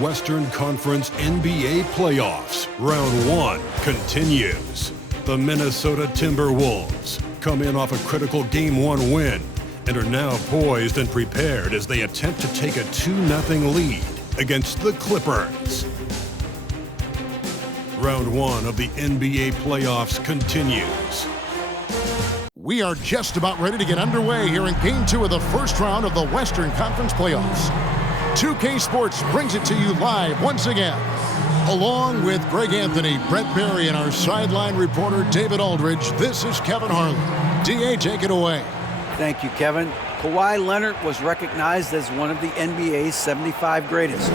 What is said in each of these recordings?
Western Conference NBA playoffs. Round 1 continues. The Minnesota Timberwolves come in off a critical Game 1 win and are now poised and prepared as they attempt to take a 2-0 lead against the Clippers. Round 1 of the NBA playoffs continues. We are just about ready to get underway here in Game 2 of the first round of the Western Conference playoffs. 2K Sports brings it to you live once again. Along with Greg Anthony, Brett Berry, and our sideline reporter David Aldridge, this is Kevin Harlan. DA, take it away. Thank you, Kevin. Kawhi Leonard was recognized as one of the NBA's 75 greatest.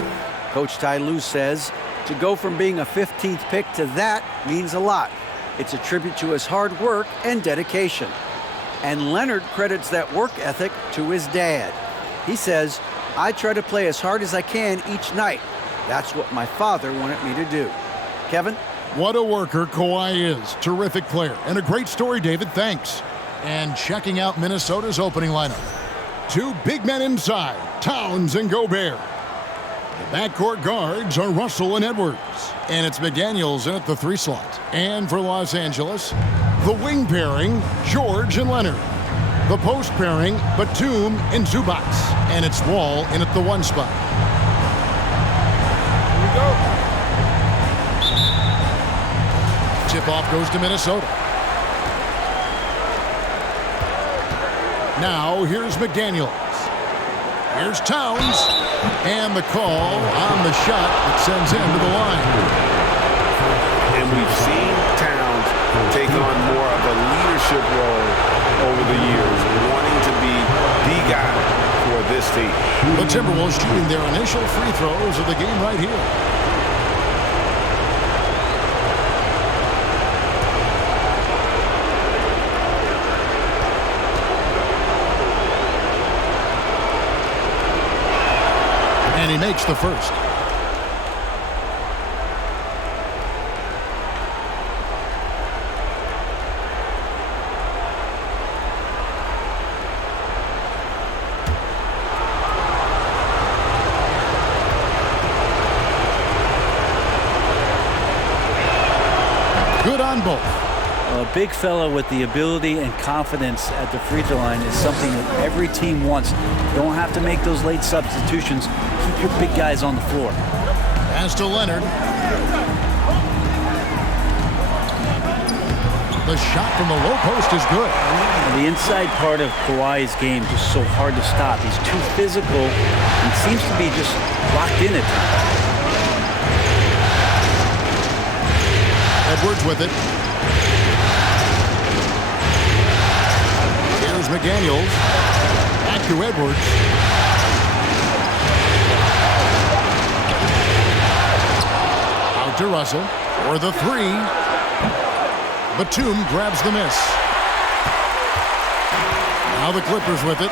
Coach Ty Lue says to go from being a 15th pick to that means a lot. It's a tribute to his hard work and dedication. And Leonard credits that work ethic to his dad. He says, "I try to play as hard as I can each night. That's what my father wanted me to do." Kevin? What a worker Kawhi is. Terrific player. And a great story, David. Thanks. And checking out Minnesota's opening lineup. Two big men inside, Towns and Gobert. The backcourt guards are Russell and Edwards. And it's McDaniels in at the 3 slot. And for Los Angeles, the wing pairing, George and Leonard. The post pairing, Batum and Zubac. And it's Wall in at the 1 spot. Here we go. Tip-off goes to Minnesota. Now, here's McDaniels. Here's Towns. And the call on the shot that sends him to the line. And we've seen Towns take on more of a leadership role over the years, wanting to be the guy for this team. The Timberwolves shooting their initial free throws of the game right here. And he makes the first. Good on both. A big fella with the ability and confidence at the free throw line is something that every team wants. You don't have to make those late substitutions. Keep your big guys on the floor. Pass to Leonard. The shot from the low post is good. The inside part of Kawhi's game is just so hard to stop. He's too physical and seems to be just locked in at times. Edwards with it. Here's McDaniels. Back to Edwards. Out to Russell for the 3. Batum grabs the miss. Now the Clippers with it.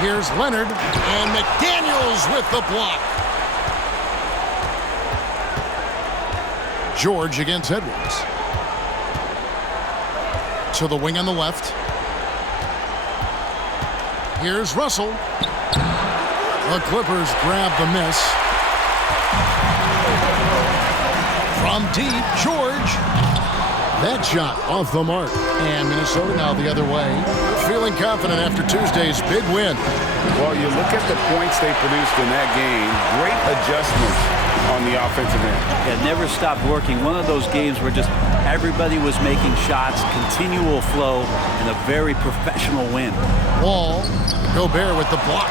Here's Leonard, and McDaniels with the block. George against Edwards. To the wing on the left. Here's Russell. The Clippers grab the miss. From deep, George. That shot off the mark. And Minnesota now the other way. Feeling confident after Tuesday's big win. Well, you look at the points they produced in that game. Great adjustments on the offensive end. It never stopped working. One of those games where just everybody was making shots, continual flow, and a very professional win. Wall, Gobert with the block.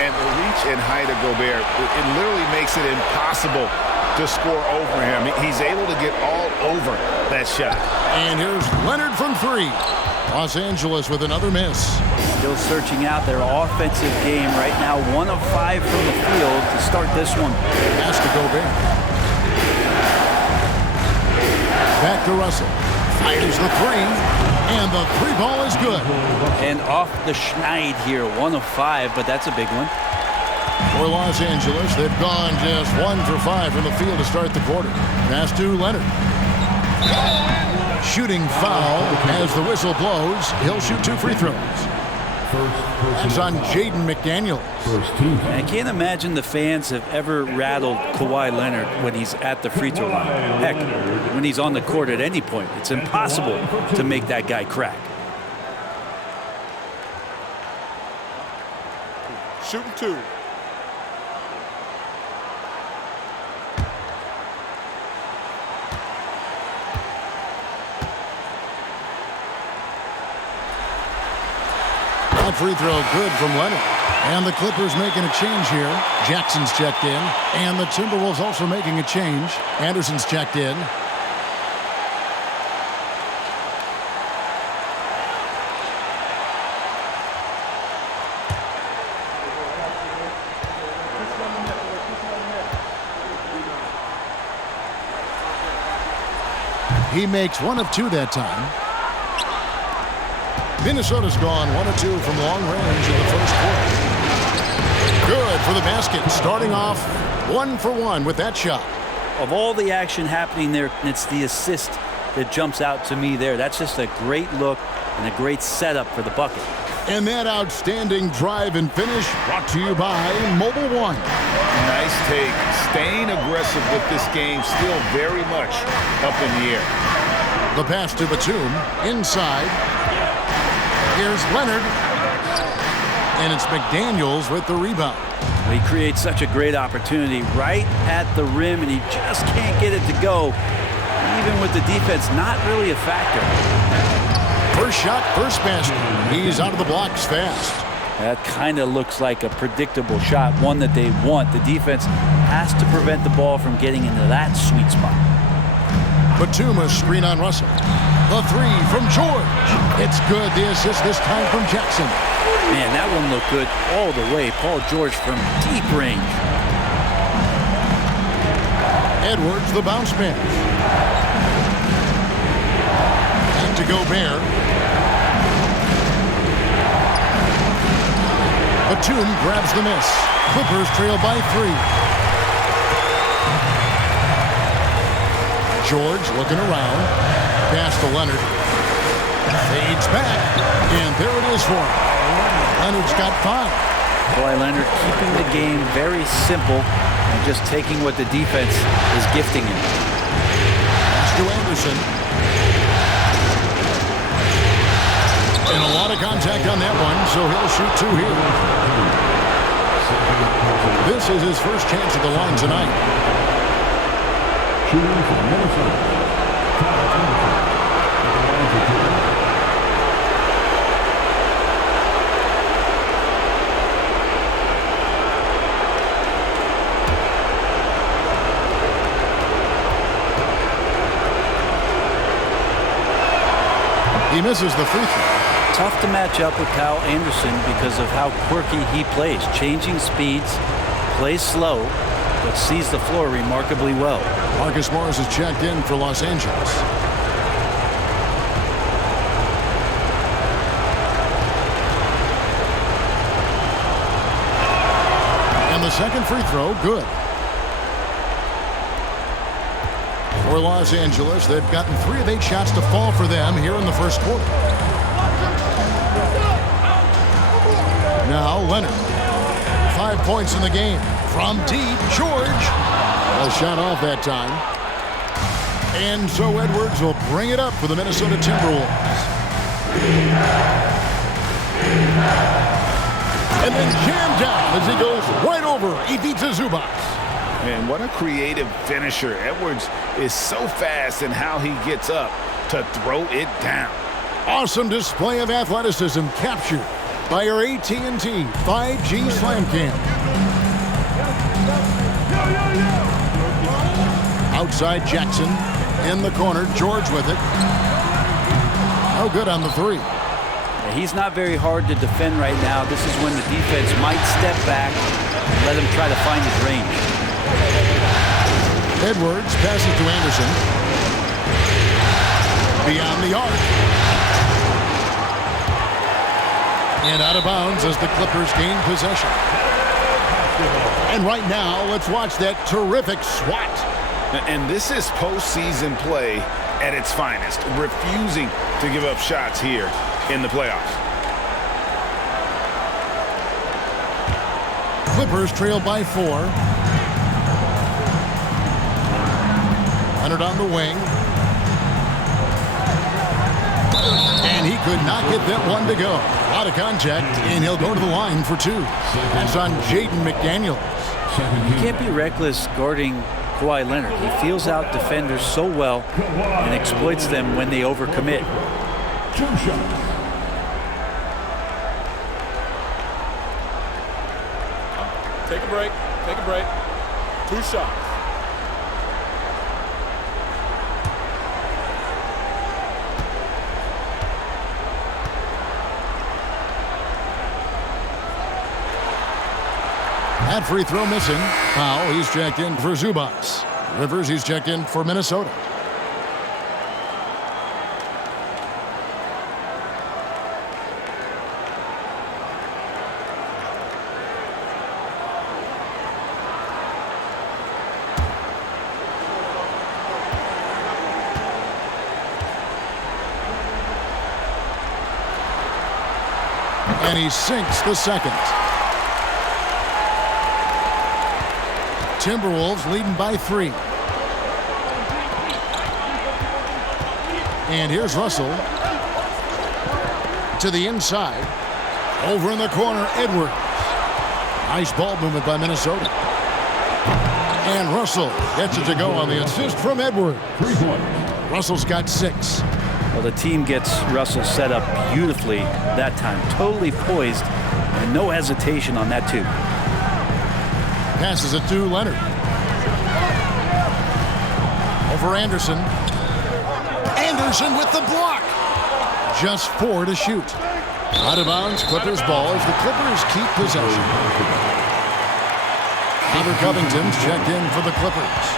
And the reach and height of Gobert, it literally makes it impossible to score over him. He's able to get all over that shot. And here's Leonard from 3. Los Angeles with another miss. Still searching out their offensive game right now. 1 of 5 from the field to start this one. Pass to Gobert. Back to Russell. Fires the 3. And the 3 ball is good. And off the schneid here. 1 of 5, but that's a big one. For Los Angeles, they've gone just 1 for 5 from the field to start the quarter. Pass to Leonard. Shooting foul as the whistle blows. He'll shoot 2 free throws. That's on Jaden McDaniels. I can't imagine the fans have ever rattled Kawhi Leonard when he's at the free throw line. Heck, when he's on the court at any point, it's impossible to make that guy crack. Shooting 2. Free throw good from Leonard. And the Clippers making a change here. Jackson's checked in. And the Timberwolves also making a change. Anderson's checked in. He makes 1 of 2 that time. Minnesota's gone 1 of 2 from long range in the first quarter. Good for the basket. Starting off 1 for 1 with that shot. Of all the action happening there, it's the assist that jumps out to me there. That's just a great look and a great setup for the bucket. And that outstanding drive and finish brought to you by Mobile One. Nice take. Staying aggressive with this game, still very much up in the air. The pass to Batum. Inside. Here's Leonard. And it's McDaniels with the rebound. He creates such a great opportunity right at the rim, and he just can't get it to go. Even with the defense not really a factor. First shot, first basket. He's out of the blocks fast. That kind of looks like a predictable shot, one that they want. The defense has to prevent the ball from getting into that sweet spot. Batum a screen on Russell. The 3 from George. It's good. The assist this time from Jackson. Man, that one looked good all the way. Paul George from deep range. Edwards, the bounce pass. Back to Gobert. Batum grabs the miss. Clippers trail by 3. George looking around. Pass to Leonard. Fades back. And there it is for him. Leonard's got 5. Kawhi Leonard keeping the game very simple and just taking what the defense is gifting him. Pass to Anderson. And a lot of contact on that one, so he'll shoot 2 here. This is his first chance at the line tonight. Shooting for Minnesota. He misses the free throw. Tough to match up with Kyle Anderson because of how quirky he plays. Changing speeds, plays slow, but sees the floor remarkably well. Marcus Morris is checked in for Los Angeles. And the second free throw, good. For Los Angeles, they've gotten 3 of 8 shots to fall for them here in the first quarter. Now Leonard. 5 points in the game. From deep, George. A shot off that time. And so Edwards will bring it up for the Minnesota Timberwolves. And then jammed down as he goes right over Ivica Zubac. Man, what a creative finisher. Edwards is so fast in how he gets up to throw it down. Awesome display of athleticism captured by our AT&T 5G Slam Cam. Outside Jackson in the corner. George with it. No good on the 3. He's not very hard to defend right now. This is when the defense might step back and let him try to find his range. Edwards passes to Anderson. Beyond the arc. And out of bounds as the Clippers gain possession. And right now, let's watch that terrific swat. And this is postseason play at its finest, refusing to give up shots here in the playoffs. Clippers trail by 4. Leonard on the wing. And he could not get that one to go. A lot of contact, and he'll go to the line for 2. That's on Jaden McDaniels. You can't be reckless guarding Kawhi Leonard. He feels out defenders so well and exploits them when they overcommit. 2 shots. Take a break. Take a break. 2 shots. That free throw missing. Powell, he's checked in for Zubats. Rivers, he's checked in for Minnesota. And he sinks the second. Timberwolves leading by 3. And here's Russell to the inside. Over in the corner, Edwards. Nice ball movement by Minnesota. And Russell gets it to go on the assist from Edwards. Russell's got 6. Well, the team gets Russell set up beautifully that time. Totally poised and no hesitation on that too. Passes it to Leonard. Over Anderson. Anderson with the block. Just 4 to shoot. Out of bounds, Clippers ball as the Clippers keep possession. Robert Covington's checked in for the Clippers.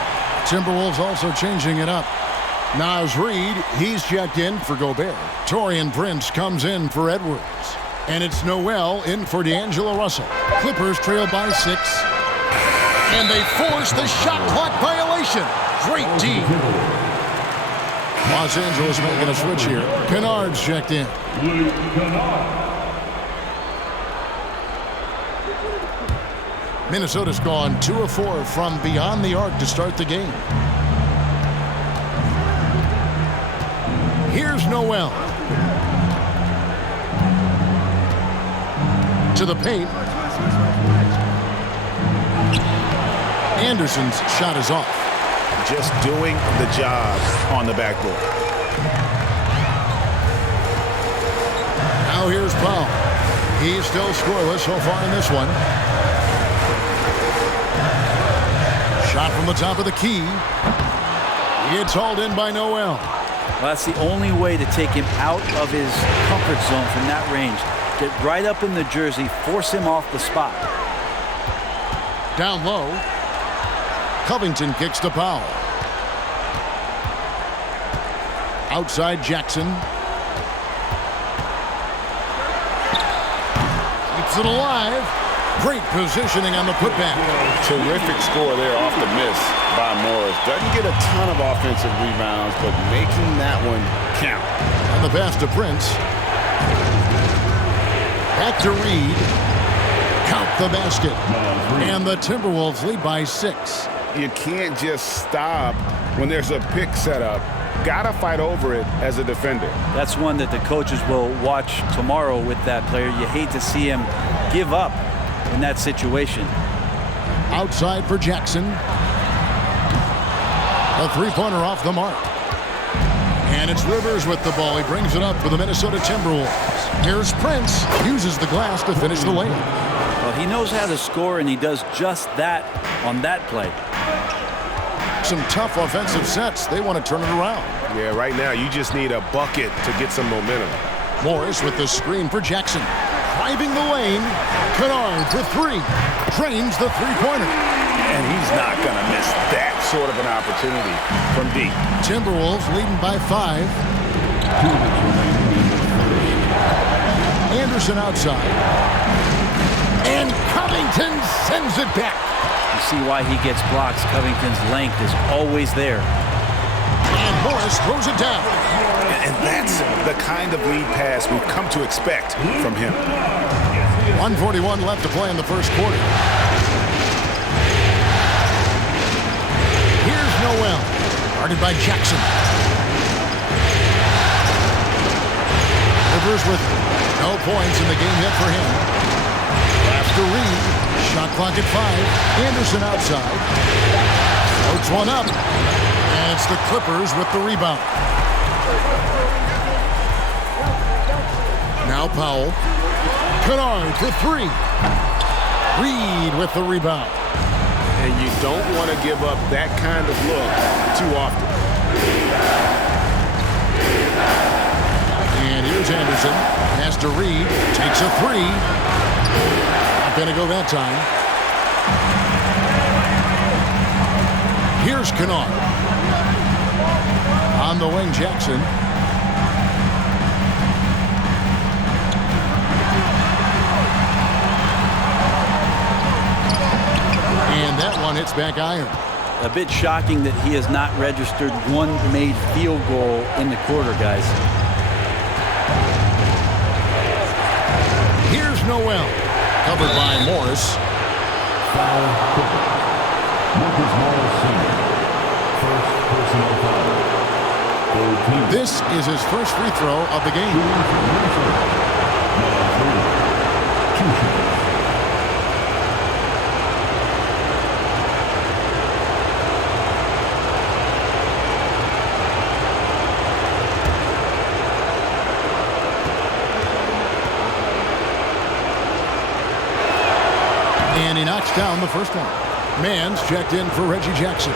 Timberwolves also changing it up. Naz Reid, he's checked in for Gobert. Taurean Prince comes in for Edwards. And it's Noel in for D'Angelo Russell. Clippers trail by 6. And they force the shot clock violation. Great D. Los Angeles making a switch here. Kennard's checked in. Minnesota's gone 2 of 4 from beyond the arc to start the game. Here's Noel. To the paint. Anderson's shot is off. Just doing the job on the backboard. Now here's Powell. He's still scoreless so far in this one. Shot from the top of the key. It's hauled in by Noel. Well, that's the only way to take him out of his comfort zone from that range. Get right up in the jersey, force him off the spot. Down low. Covington kicks to Powell. Outside Jackson. Keeps it alive. Great positioning on the putback. Terrific score there off the miss by Morris. Doesn't get a ton of offensive rebounds, but making that one count. And the pass to Prince. Back to Reid. Count the basket. And the Timberwolves lead by 6. You can't just stop when there's a pick set up. Gotta fight over it as a defender. That's one that the coaches will watch tomorrow with that player. You hate to see him give up in that situation. Outside for Jackson. A three-pointer off the mark. And it's Rivers with the ball. He brings it up for the Minnesota Timberwolves. Here's Prince. Uses the glass to finish the layup. Well, he knows how to score, and he does just that on that play. Some tough offensive sets. They want to turn it around. Yeah, right now you just need a bucket to get some momentum. Morris with the screen for Jackson. Driving the lane. Kennard for 3. Drains the three-pointer. And he's not going to miss that sort of an opportunity from deep. Timberwolves leading by 5. Anderson outside. And Covington sends it back. You see why he gets blocks. Covington's length is always there. And Morris throws it down. And that's the kind of lead pass we've come to expect from him. 1:41 left to play in the first quarter. Here's Noel. Guarded by Jackson. Rivers with no points in the game hit for him. Pass to Reed. Shot clock at 5. Anderson outside. Floats one up. And it's the Clippers with the rebound. Now Powell. Kennard for 3. Reed with the rebound. And you don't want to give up that kind of look too often. And here's Anderson. Pass to Reed. Takes a 3. Not going to go that time. Here's Kennard. On the wing, Jackson. And that one hits back iron. A bit shocking that he has not registered one made field goal in the quarter, guys. Here's Noel. Covered by Morris. Foul. Marcus Morris Sr. First personal foul. This is his first free throw of the game. And he knocks down the first one. Mann's checked in for Reggie Jackson.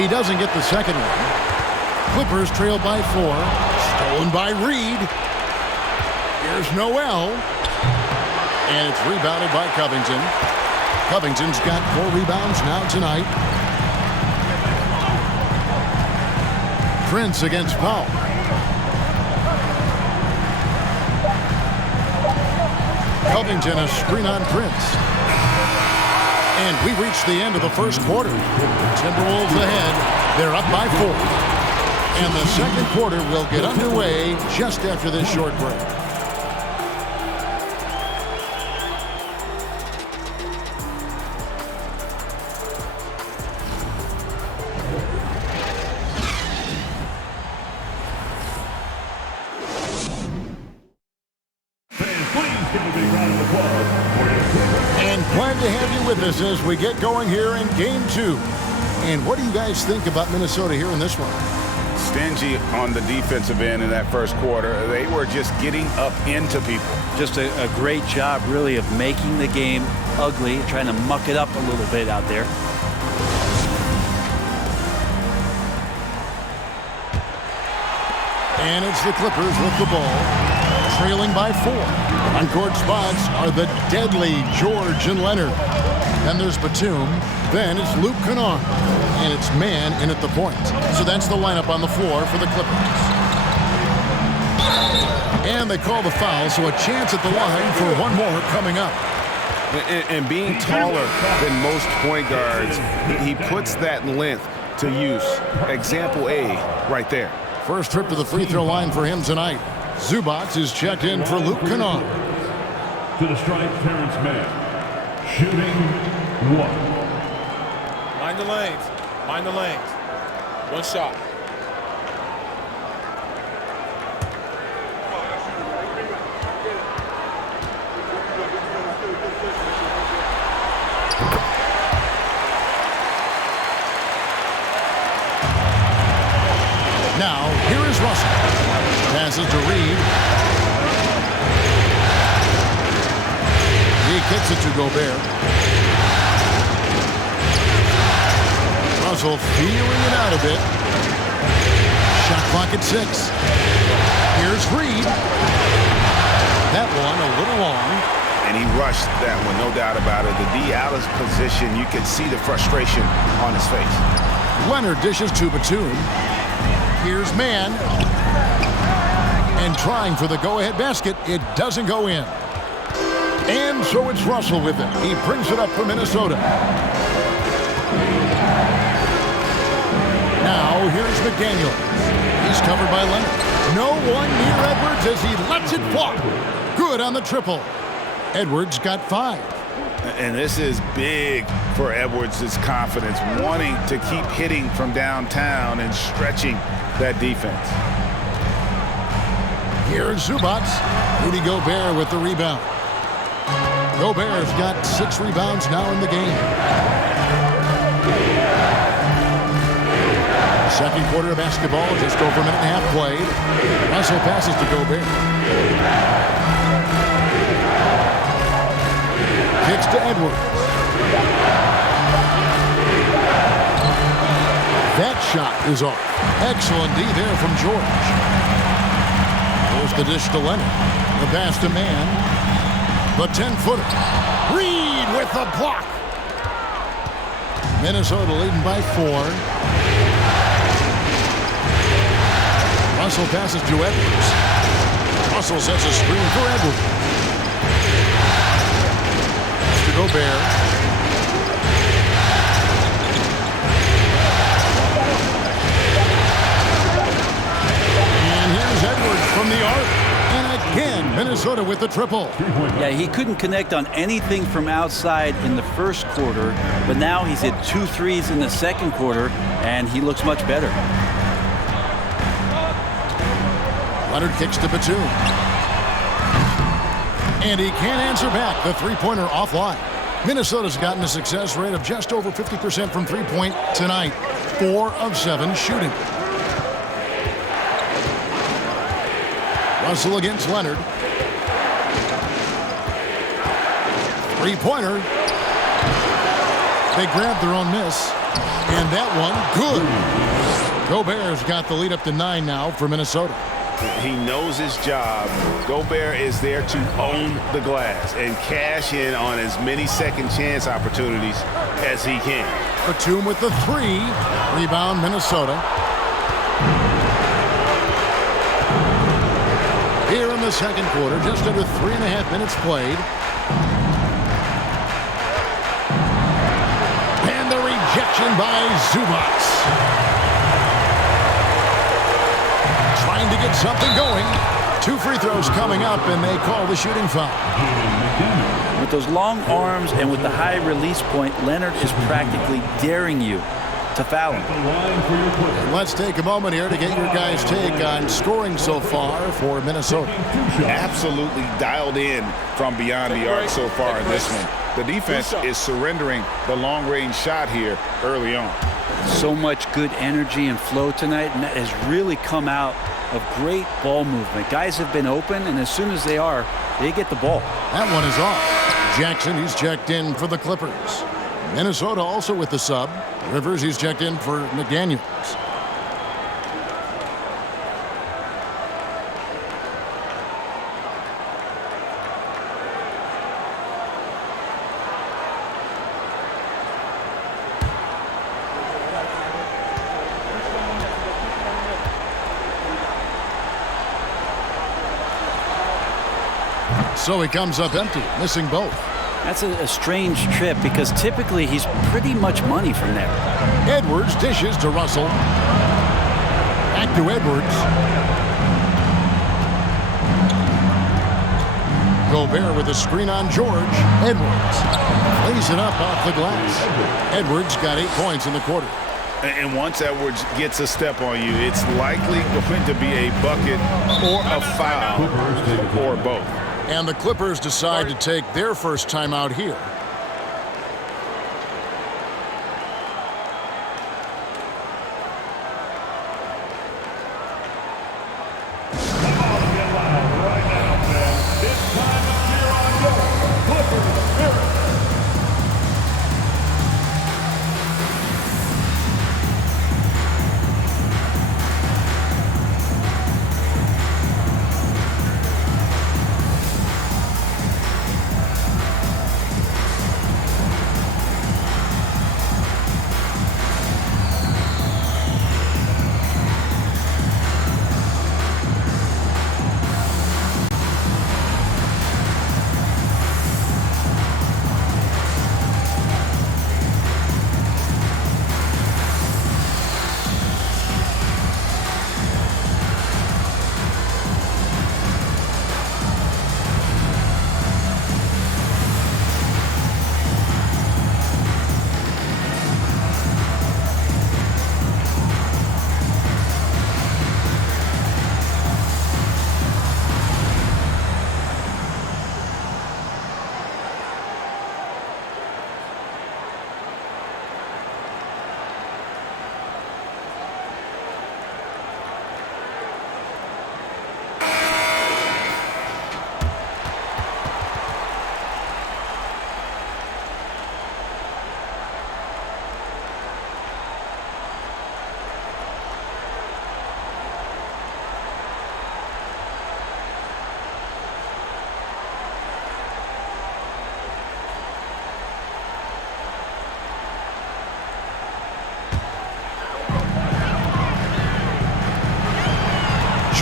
He doesn't get the second one. Clippers trail by 4. Stolen by Reed. Here's Noel. And it's rebounded by Covington. Covington's got 4 rebounds now tonight. Prince against Powell. Covington a screen on Prince. And we reached the end of the first quarter. Timberwolves ahead. They're up by 4. And the second quarter will get underway just after this short break. As we get going here in game 2. And what do you guys think about Minnesota here in this one? Stingy on the defensive end in that first quarter. They were just getting up into people. Just a great job, really, of making the game ugly, trying to muck it up a little bit out there. And it's the Clippers with the ball, trailing by 4. On-court spots are the deadly George and Leonard. Then there's Batum. Then it's Luke Kennard. And it's Mann in at the point. So that's the lineup on the floor for the Clippers. And they call the foul, so a chance at the line for one more coming up. And being taller than most point guards, he puts that length to use. Example A right there. First trip to the free throw line for him tonight. Zubac is checked in for Luke Kennard. To the strike, Terrence Mann. Shooting 1. Mind the lanes. Mind the lanes. One shot. Now, here is Russell. Passes to Reed. He kicks it to Gobert. Russell feeling it out a bit. Shot clock at 6. Here's Reed. That one a little long. And he rushed that one, no doubt about it. The D out of position, you can see the frustration on his face. Leonard dishes to Batum. Here's Mann. And trying for the go-ahead basket. It doesn't go in. And So it's Russell with it. He brings it up for Minnesota. Now here's McDaniel. He's covered by Leonard. No one near Edwards as he lets it fly. Good on the triple. Edwards got 5. And this is big for Edwards' confidence, wanting to keep hitting from downtown and stretching that defense. Here's Zubats. Rudy Gobert with the rebound. Gobert's got 6 rebounds now in the game. Second quarter of basketball, just over a minute and a half played. Russell passes to Gobert. Kicks to Edwards. That shot is off. Excellent D there from George. There's the dish to Leonard. The pass to Mann. The 10-footer. Reed with the block. Minnesota leading by 4. Russell passes to Edwards. Russell sets a screen for Edwards. To Gobert. And here's Edwards from the arc. And again, Minnesota with the triple. Yeah, he couldn't connect on anything from outside in the first quarter, but now he's hit 2 threes in the second quarter, and he looks much better. Leonard kicks to Batum. And he can't answer back. The three-pointer offline. Minnesota's gotten a success rate of just over 50% from three-point tonight. 4 of 7 shooting. Russell against Leonard. Three-pointer. They grabbed their own miss. And that one, good. Gobert's got the lead up to 9 now for Minnesota. He knows his job. Gobert is there to own the glass and cash in on as many second chance opportunities as he can. Batum with the 3. Rebound, Minnesota. Here in the second quarter, just under 3.5 minutes played. And the rejection by Zubats. Trying to get something going. 2 free throws coming up, and they call the shooting foul. With those long arms and with the high release point, Leonard is practically daring you to foul him. Let's take a moment here to get your guys' take on scoring so far for Minnesota. Absolutely dialed in from beyond the arc so far in this one. The defense is surrendering the long-range shot here early on. So much good energy and flow tonight, and that has really come out of great ball movement. Guys have been open, and as soon as they are, they get the ball. That one is off. Jackson, he's checked in for the Clippers. Minnesota also with the sub. Rivers, he's checked in for McDaniels. So he comes up empty, missing both. That's a strange trip because typically he's pretty much money from there. Edwards dishes to Russell. Back to Edwards. Gobert with a screen on George. Edwards lays it up off the glass. Edwards got 8 points in the quarter. And once Edwards gets a step on you, it's likely going to be a bucket or a foul or both. And the Clippers decide to take their first time out here.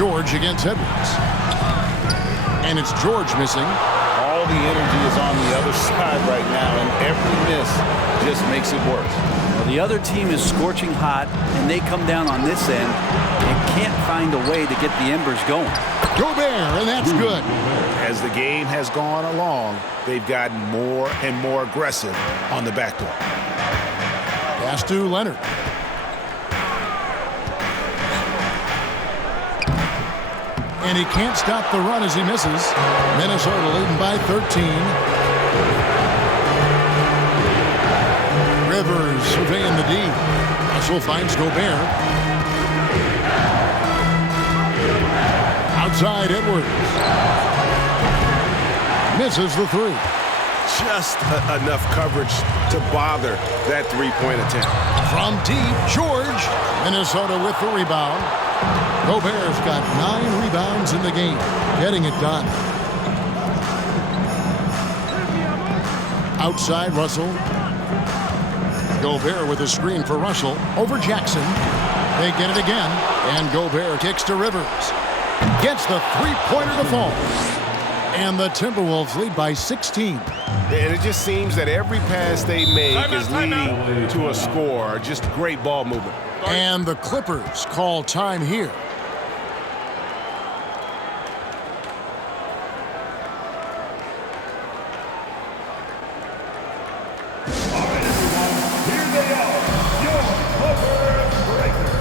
George against Edwards. And it's George missing. All the energy is on the other side right now, and every miss just makes it worse. Well, the other team is scorching hot, and they come down on this end and can't find a way to get the embers going. Gobert, and that's good. As the game has gone along, they've gotten more and more aggressive on the backdoor. Pass to Leonard. And he can't stop the run as he misses. Minnesota leading by 13. Rivers surveying the D. Russell finds Gobert. Outside Edwards. Misses the three. Just enough coverage to bother that three-point attempt. From deep, George. Minnesota with the rebound. Gobert's got 9 rebounds in the game, getting it done. Outside Russell. Gobert with a screen for Russell. Over Jackson. They get it again. And Gobert kicks to Rivers. Gets the three-pointer to fall. And the Timberwolves lead by 16. And it just seems that every pass they make is leading to a score. Just great ball movement. And the Clippers call time here. Here they are, your Clippers breakers.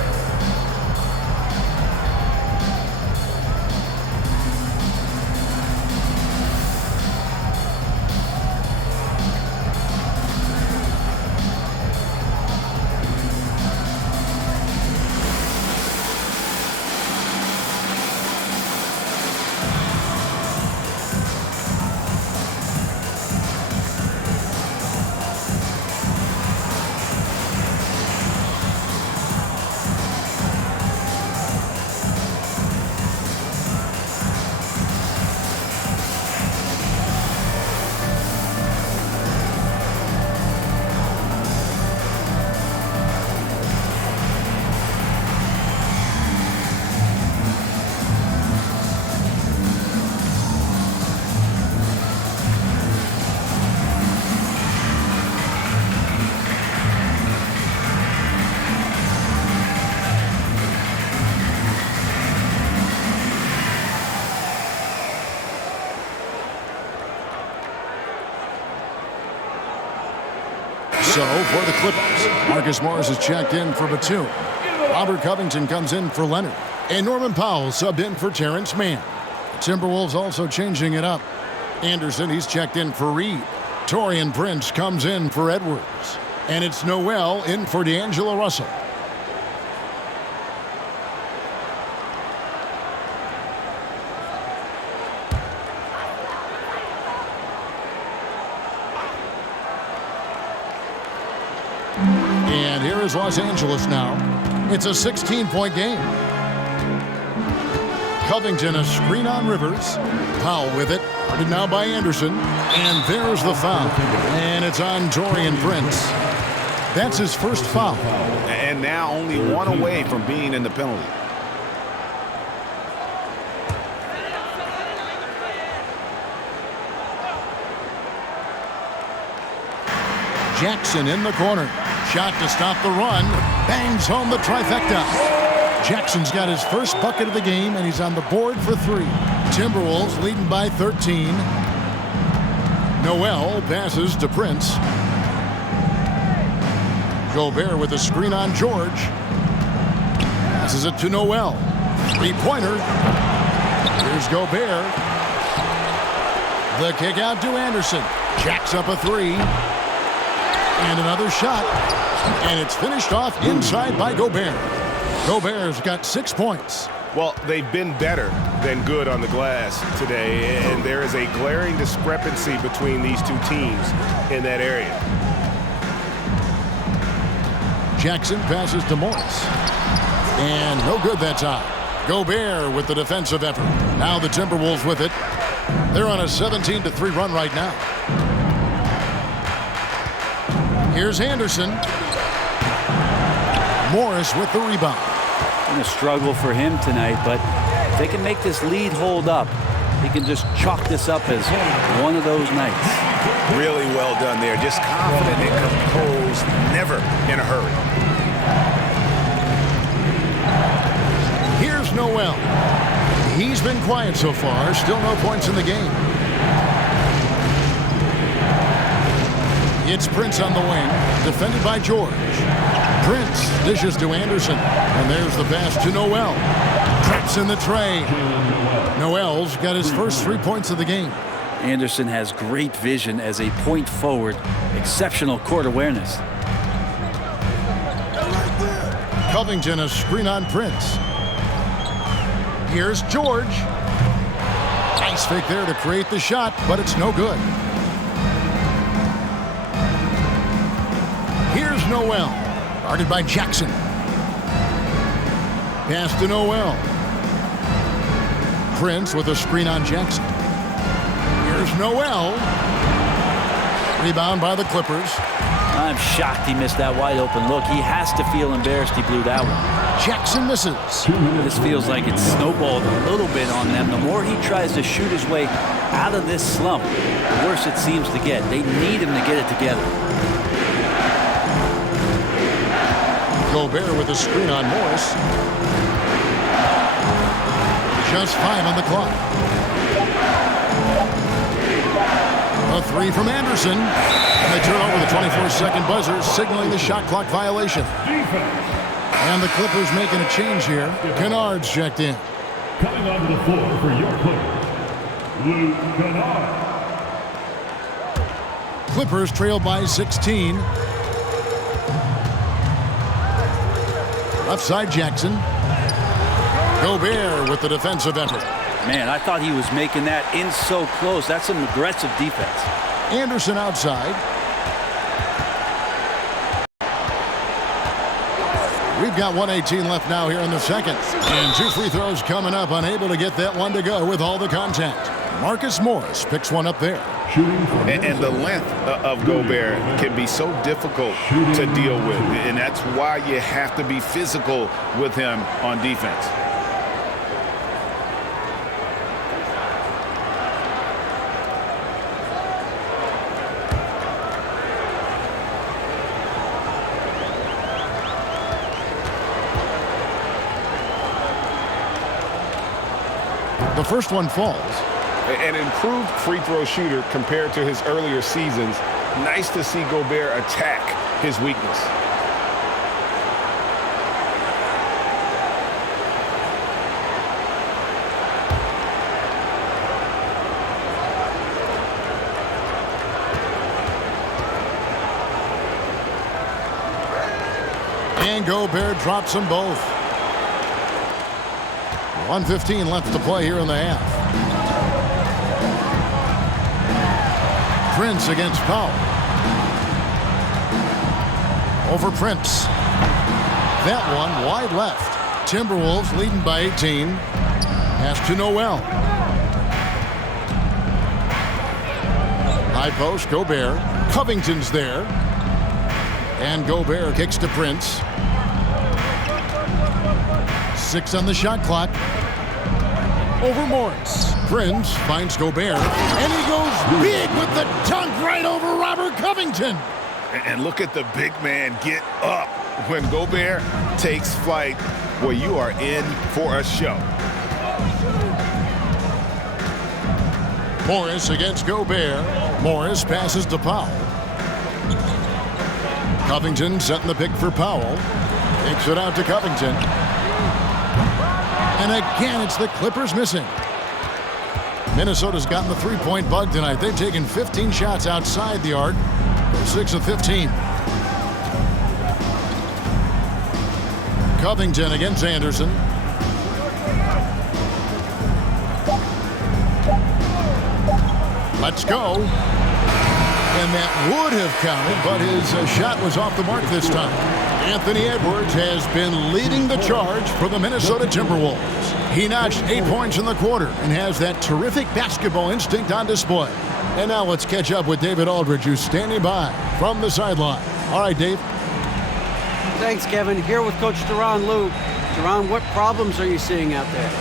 So for the Clippers, Marcus Morris is checked in for Batum. Robert Covington comes in for Leonard. And Norman Powell subbed in for Terrence Mann. Timberwolves also changing it up. Anderson, he's checked in for Reed. Taurean Prince comes in for Edwards. And it's Noel in for D'Angelo Russell. And here is Los Angeles now. It's a 16-point game. Covington a screen on Rivers. Powell with it. Guarded now by Anderson. And there's the foul. And it's on Taurean Prince. That's his first foul. And now only one away from being in the penalty. Jackson in the corner. Shot to stop the run. Bangs home the trifecta. Jackson's got his first bucket of the game, and he's on the board for 3. Timberwolves leading by 13. Noel passes to Prince. Gobert with a screen on George. Passes it to Noel. Three-pointer. Here's Gobert. The kick out to Anderson. Jacks up a 3. And another shot. And it's finished off inside by Gobert. Gobert's got 6 points. Well, they've been better than good on the glass today, and there is a glaring discrepancy between these two teams in that area. Jackson passes to Morris. And no good that time. Gobert with the defensive effort. Now the Timberwolves with it. They're on a 17-3 run right now. Here's Anderson. Morris with the rebound. Been a struggle for him tonight, but they can make this lead hold up, he can just chalk this up as one of those nights. Really well done there. Just confident and composed, never in a hurry. Here's Noel. He's been quiet so far. Still no points in the game. It's Prince on the wing, defended by George. Prince dishes to Anderson, and there's the pass to Noel. Traps in the tray. Noel's got his first 3 points of the game. Anderson has great vision as a point forward, exceptional court awareness. Covington a screen on Prince. Here's George. Nice fake there to create the shot, but it's no good. Here's Noel, guarded by Jackson. Pass to Noel. Prince with a screen on Jackson. Here's Noel. Rebound by the Clippers. I'm shocked he missed that wide open look. He has to feel embarrassed he blew that one. Jackson misses. This feels like it's snowballed a little bit on them. The more he tries to shoot his way out of this slump, the worse it seems to get. They need him to get it together. Gobert with a screen on Morris. Just 5 on the clock. A 3 from Anderson. And they turn over the 24-second buzzer, signaling the shot clock violation. And the Clippers making a change here. Kennard's checked in. Coming onto the floor for your player, Luke Kennard. Clippers trail by 16. Left side Jackson. Gobert with the defensive effort. Man, I thought he was making that in so close. That's some aggressive defense. Anderson outside. We've got 1:18 left now here in the second. And 2 free throws coming up. Unable to get that one to go with all the contact. Marcus Morris picks one up there. And the length of Gobert can be so difficult to deal with. And that's why you have to be physical with him on defense. The first one falls. An improved free throw shooter compared to his earlier seasons. Nice to see Gobert attack his weakness. And Gobert drops them both. 1:15 left to play here in the half. Prince against Powell. Over Prince. That one wide left. Timberwolves leading by 18. Pass to Noel. High post, Gobert. Covington's there. And Gobert kicks to Prince. 6 on the shot clock. Over Morris. Prince finds Gobert, and he goes big with the dunk right over Robert Covington. And look at the big man get up when Gobert takes flight. Well, you are in for a show. Morris against Gobert. Morris passes to Powell. Covington setting the pick for Powell. Takes it out to Covington. And again, it's the Clippers missing. Minnesota's gotten the three-point bug tonight. They've taken 15 shots outside the arc. 6 of 15. Covington against Anderson. Let's go. And that would have counted, but his shot was off the mark this time. Anthony Edwards has been leading the charge for the Minnesota Timberwolves. He notched 8 points in the quarter and has that terrific basketball instinct on display. And now let's catch up with David Aldridge, who's standing by from the sideline. All right, Dave. Thanks, Kevin. Here with Coach Duran Lou. Duran, what problems are you seeing out there?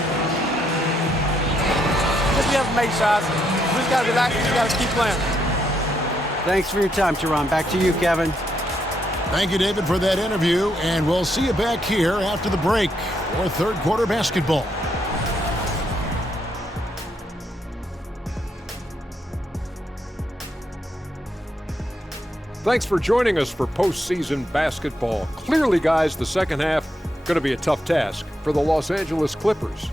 We haven't made shots. We just got to relax. We just got to keep playing. Thanks for your time, Teron. Back to you, Kevin. Thank you, David, for that interview, and we'll see you back here after the break for third quarter basketball. Thanks for joining us for postseason basketball. Clearly, guys, the second half going to be a tough task for the Los Angeles Clippers.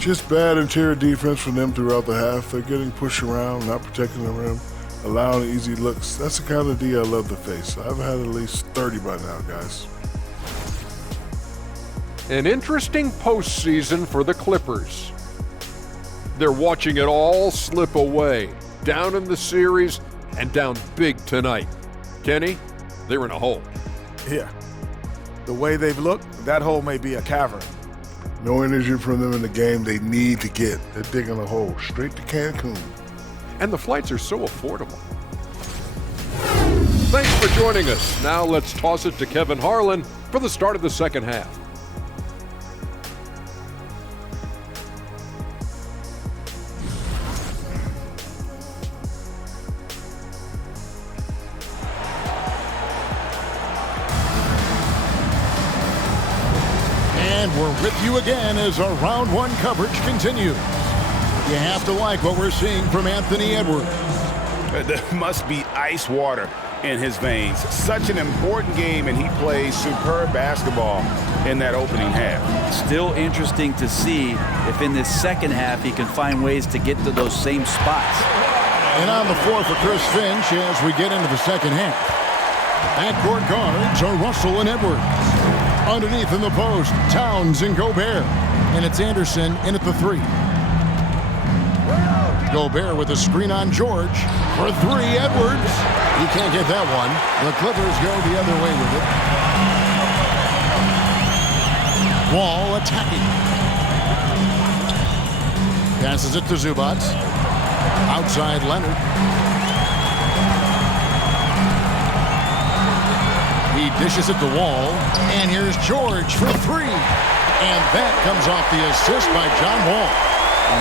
Just bad interior defense from them throughout the half. They're getting pushed around, not protecting the rim, allowing easy looks. That's the kind of D I love to face. I've had at least 30 by now, guys. An interesting postseason for the Clippers. They're watching it all slip away, down in the series and down big tonight. Kenny, they're in a hole. Yeah. The way they've looked, that hole may be a cavern. No energy from them in the game they need to get. They're digging a hole straight to Cancun. And the flights are so affordable. Thanks for joining us. Now let's toss it to Kevin Harlan for the start of the second half. And we're with you again as our round one coverage continues. You have to like what we're seeing from Anthony Edwards. There must be ice water in his veins. Such an important game, and he plays superb basketball in that opening half. Still interesting to see if in this second half he can find ways to get to those same spots. And on the floor for Chris Finch as we get into the second half. Backcourt guards are Russell and Edwards. Underneath in the post, Towns and Gobert. And it's Anderson in at the three. Gobert with a screen on George. For three, Edwards. He can't get that one. The Clippers go the other way with it. Wall attacking. Passes it to Zubac. Outside Leonard. He dishes it to Wall. And here's George for three. And that comes off the assist by John Wall.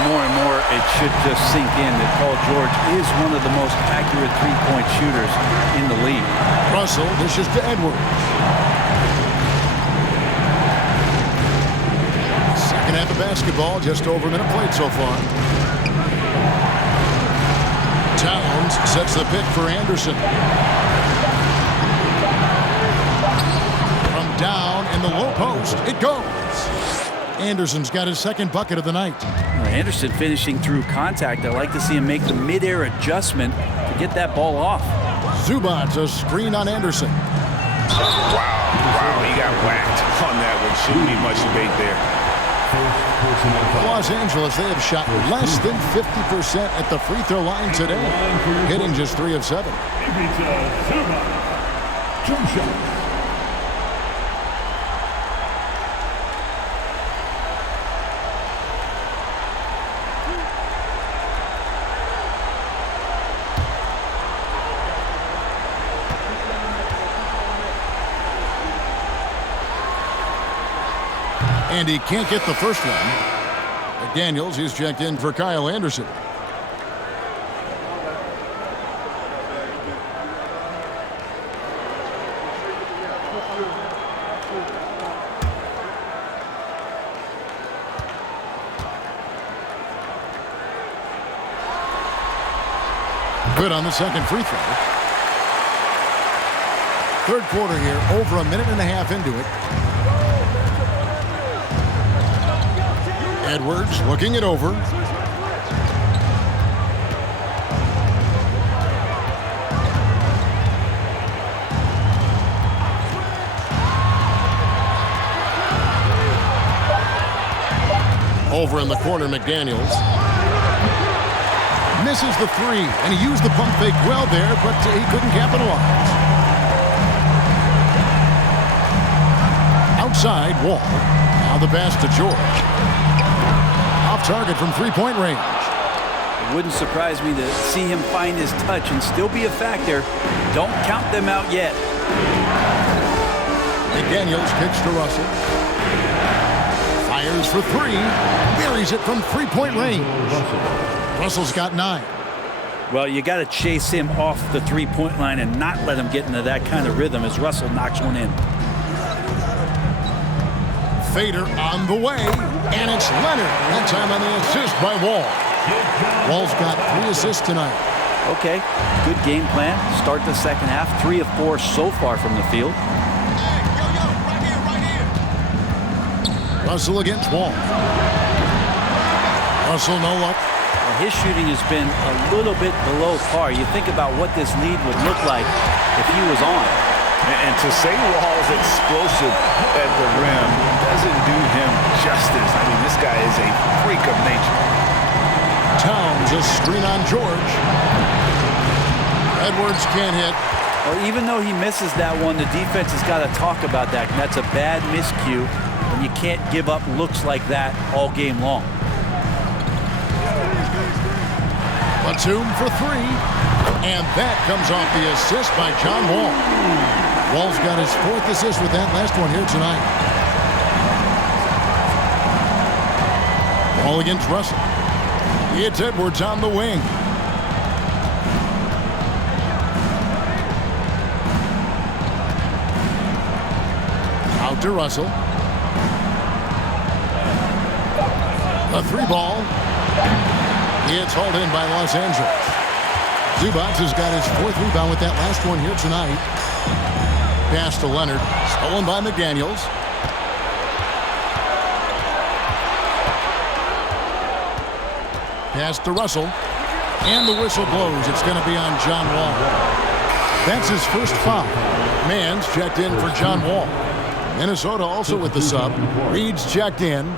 More and more, it should just sink in that Paul George is one of the most accurate three-point shooters in the league. Russell dishes to Edwards. Second half of basketball, just over a minute played so far. Towns sets the pick for Anderson. From down in the low post, it goes. Anderson's got his second bucket of the night. Anderson finishing through contact. I like to see him make the mid-air adjustment to get that ball off. Zubac, a screen on Anderson. Wow, he got whacked on that one. Shouldn't be much debate there. Los Angeles, they have shot less than 50% at the free throw line today, hitting just 3 of 7. Two shots. And he can't get the first one. McDaniels is checked in for Kyle Anderson. Good on the second free throw. Third quarter here, over a minute and a half into it. Edwards looking it over. Over in the corner, McDaniels. Misses the three, and he used the pump fake well there, but he couldn't capitalize. Outside, Wall. Now the pass to George. Off target from three-point range. It wouldn't surprise me to see him find his touch and still be a factor. Don't count them out yet. McDaniels kicks to Russell. Fires for three. Buries it from three-point range. Russell's got 9. Well, you got to chase him off the three-point line and not let him get into that kind of rhythm as Russell knocks one in. Fader on the way, and it's Leonard. That time on the assist by Wall. Wall's got 3 assists tonight. Okay, good game plan. Start the second half. 3 of 4 so far from the field. Russell against Wall. Russell no luck. Well, his shooting has been a little bit below par. You think about what this lead would look like if he was on. And to say Wall's explosive at the rim doesn't do him justice. I mean, this guy is a freak of nature. Towns a screen on George. Edwards can't hit. Well, even though he misses that one, the defense has got to talk about that. And that's a bad miscue, and you can't give up looks like that all game long. Batum for 3, and that comes off the assist by John Wall. Wall's got his 4th assist with that last one here tonight. Wall against Russell. It's Edwards on the wing. Out to Russell. A 3-ball. It's hauled in by Los Angeles. Zubac has got his 4th rebound with that last one here tonight. Pass to Leonard. Stolen by McDaniels. Pass to Russell. And the whistle blows. It's going to be on John Wall. That's his first foul. Mann's checked in for John Wall. Minnesota also with the sub. Reed's checked in.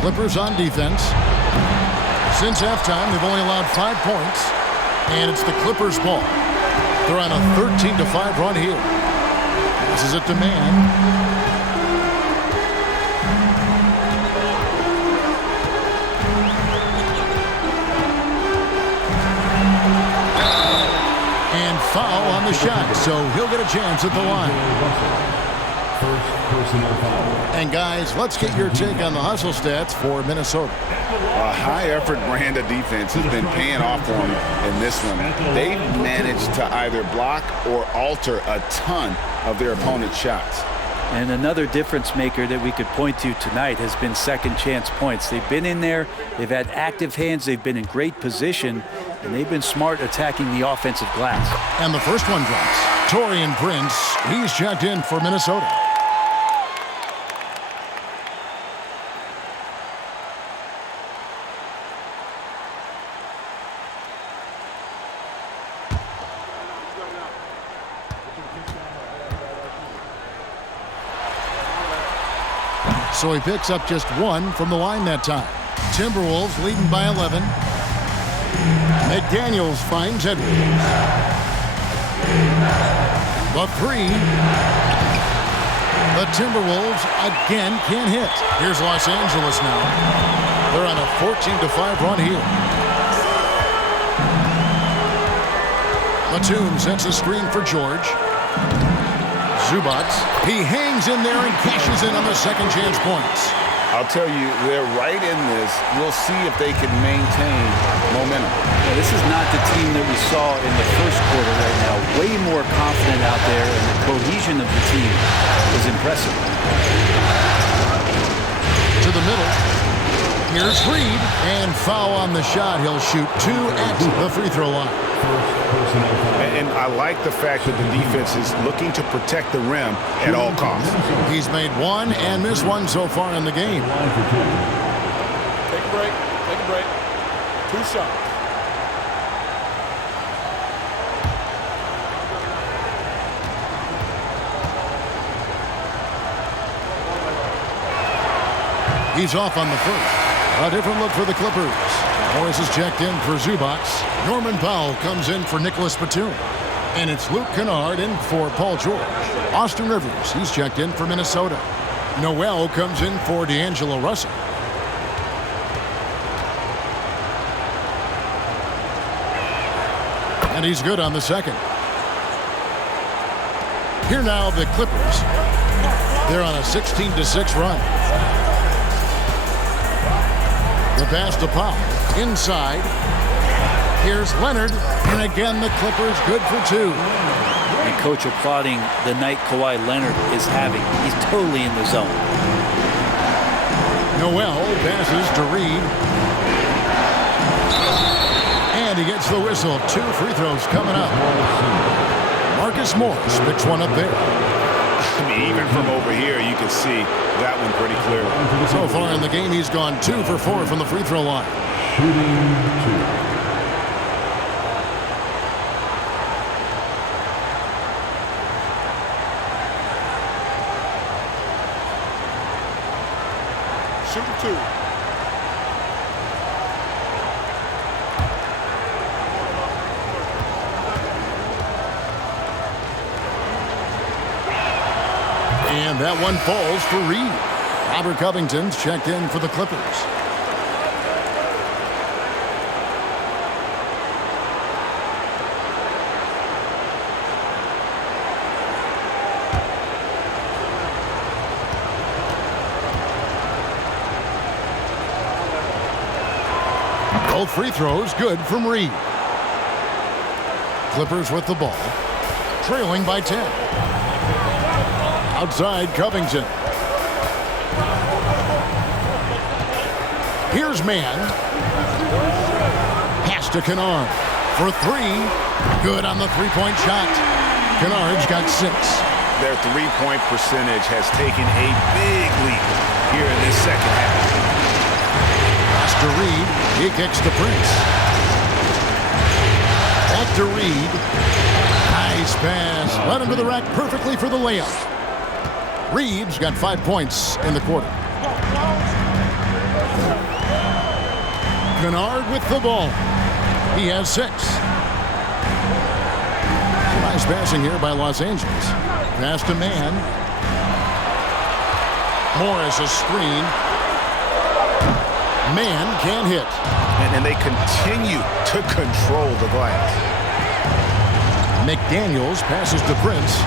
Clippers on defense. Since halftime, they've only allowed 5 points, and it's the Clippers' ball. They're on a 13-5 run here. This is it to Mann. And foul on the shot, so he'll get a chance at the line. And guys, let's get your take on the hustle stats for Minnesota. A high-effort brand of defense has been paying off for them in this one. They've managed to either block or alter a ton of their opponent's shots. And another difference maker that we could point to tonight has been second chance points. They've been in there, they've had active hands, they've been in great position, and they've been smart attacking the offensive glass. And the first one drops. Taurean Prince, he's checked in for Minnesota. So he picks up just 1 from the line that time. Timberwolves leading by 11. McDaniels finds Edwards. The 3. The Timberwolves again can't hit. Here's Los Angeles now. They're on a 14-5 run here. Batum sets a screen for George. Zubac, he hangs in there and cashes in on the second chance points. I'll tell you, they're right in this. We'll see if they can maintain momentum. Yeah, this is not the team that we saw in the first quarter right now. Way more confident out there, and the cohesion of the team is impressive. To the middle. Here's Reed, and foul on the shot. He'll shoot 2 at the free throw line. And I like the fact that the defense is looking to protect the rim at all costs. He's made 1 and missed 1 so far in the game. Take a break. Take a break. 2 shots. He's off on the first. A different look for the Clippers. Morris is checked in for Zubac. Norman Powell comes in for Nicholas Batum. And it's Luke Kennard in for Paul George. Austin Rivers, he's checked in for Minnesota. Noel comes in for D'Angelo Russell. And he's good on the second. Here now, the Clippers. They're on a 16-6 run. The pass to Powell. Inside. Here's Leonard. And again, the Clippers good for 2. And coach applauding the night Kawhi Leonard is having. He's totally in the zone. Noel passes to Reed. And he gets the whistle. 2 free throws coming up. Marcus Morris picks one up there. I mean, even from over here, you can see that one pretty clearly. So far in the game, he's gone 2 for 4 from the free throw line. Shooting 2. And that one falls for Reed. Robert Covington's checked in for the Clippers. Both free throws good from Reed. Clippers with the ball, trailing by 10. Outside Covington. Here's Mann. Pass to Kennard for 3. Good on the three-point shot. Kennard's got 6. Their three-point percentage has taken a big leap here in this second half. Pass to Reed. He kicks to Prince. Back to Reed. Nice pass. Led him to the rack perfectly for the layup. Reeves got 5 points in the quarter. Kennard with the ball. He has 6. Nice passing here by Los Angeles. Pass to Mann. Morris a screen. Mann can't hit. And they continue to control the glass. McDaniels passes to Prince.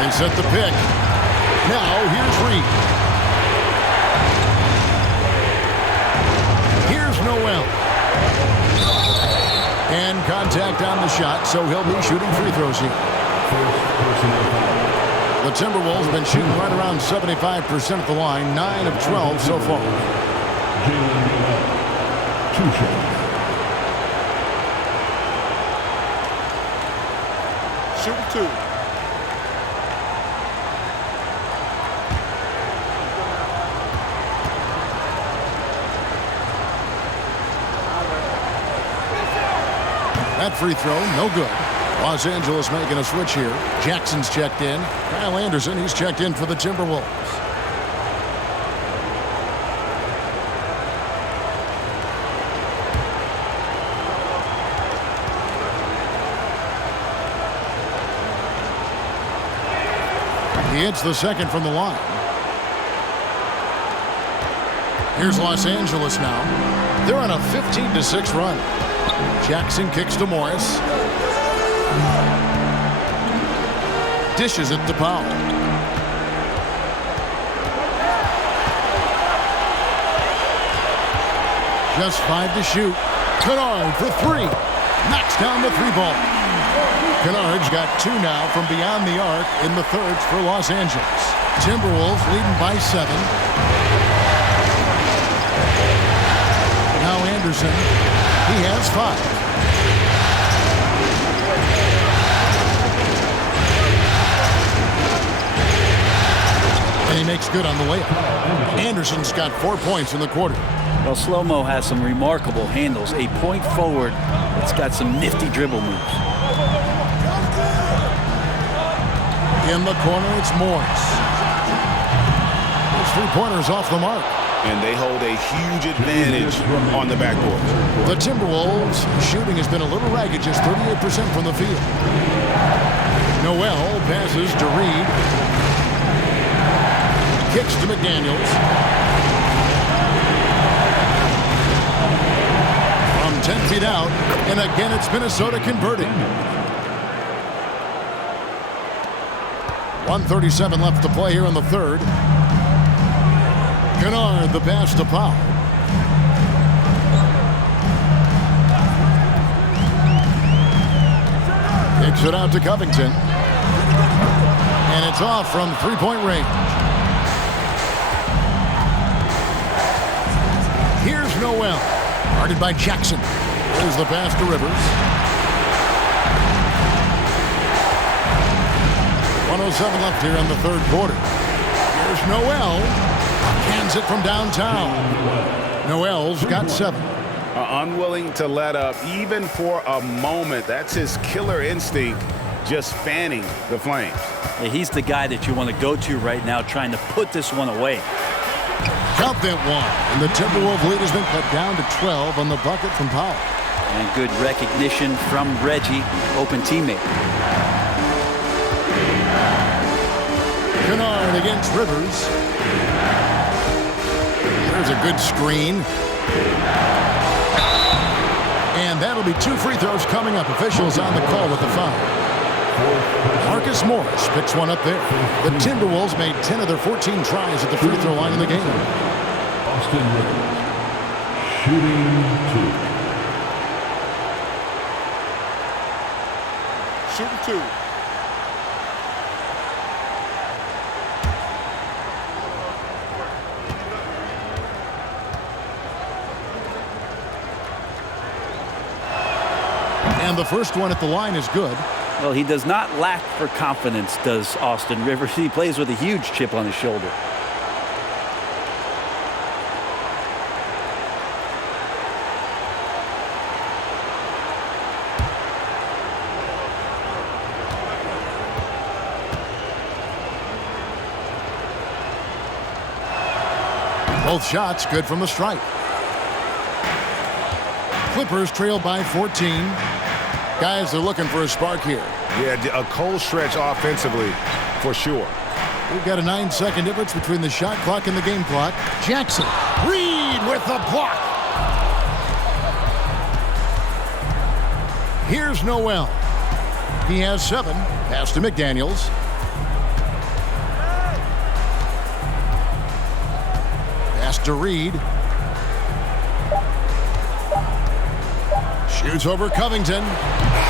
They set the pick. Now here's Reed. Here's Noel. And contact on the shot, so he'll be shooting free throws here. The Timberwolves have been shooting right around 75% at the line, 9 of 12 so far. 2 shots. Shooting 2. That free throw, no good. Los Angeles making a switch here. Jackson's checked in. Kyle Anderson, he's checked in for the Timberwolves. He hits the second from the line. Here's Los Angeles now. They're on a 15-6 run. Jackson kicks to Morris. Dishes it to Powell. Just 5 to shoot. Kennard for 3. Knocks down the 3-ball. Kennard's got 2 now from beyond the arc in the thirds for Los Angeles. Timberwolves leading by 7. Now Anderson. He has 5. And he makes good on the layup. Anderson's got 4 points in the quarter. Well, Slow-Mo has some remarkable handles. A point forward. It's got some nifty dribble moves. In the corner, it's Morris. His 3-pointer's off the mark. And they hold a huge advantage on the backboard. The Timberwolves shooting has been a little ragged, just 38% from the field. Noel passes to Reed. Kicks to McDaniels. From 10 feet out, and again it's Minnesota converting. 1:37 left to play here in the third. Kennard, the pass to Powell. Kicks it out to Covington. And it's off from three-point range. Here's Noel. Guarded by Jackson. There's the pass to Rivers. 1:07 left here in the third quarter. Here's Noel. Hands it from downtown. Noel's got 7. Unwilling to let up even for a moment. That's his killer instinct, just fanning the flames. Yeah, he's the guy that you want to go to right now, trying to put this one away. Count that one. And the Timberwolves lead has been cut down to 12 on the bucket from Powell. And good recognition from Reggie, open teammate. Kennard against Rivers. There's a good screen. And that'll be 2 free throws coming up. Officials on the call with the foul. Marcus Morris picks one up there. The Timberwolves made 10 of their 14 tries at the free throw line in the game. Austin Rivers, shooting 2. Shooting 2. And the first one at the line is good. Well, he does not lack for confidence, does Austin Rivers. He plays with a huge chip on his shoulder. Both shots good from the stripe. Clippers trail by 14. Guys are looking for a spark here. Yeah, a cold stretch offensively for sure. We've got a 9-second difference between the shot clock and the game clock. Jackson, Reed with the block. Here's Noel. He has 7. Pass to McDaniels. Pass to Reed. Shoots over Covington.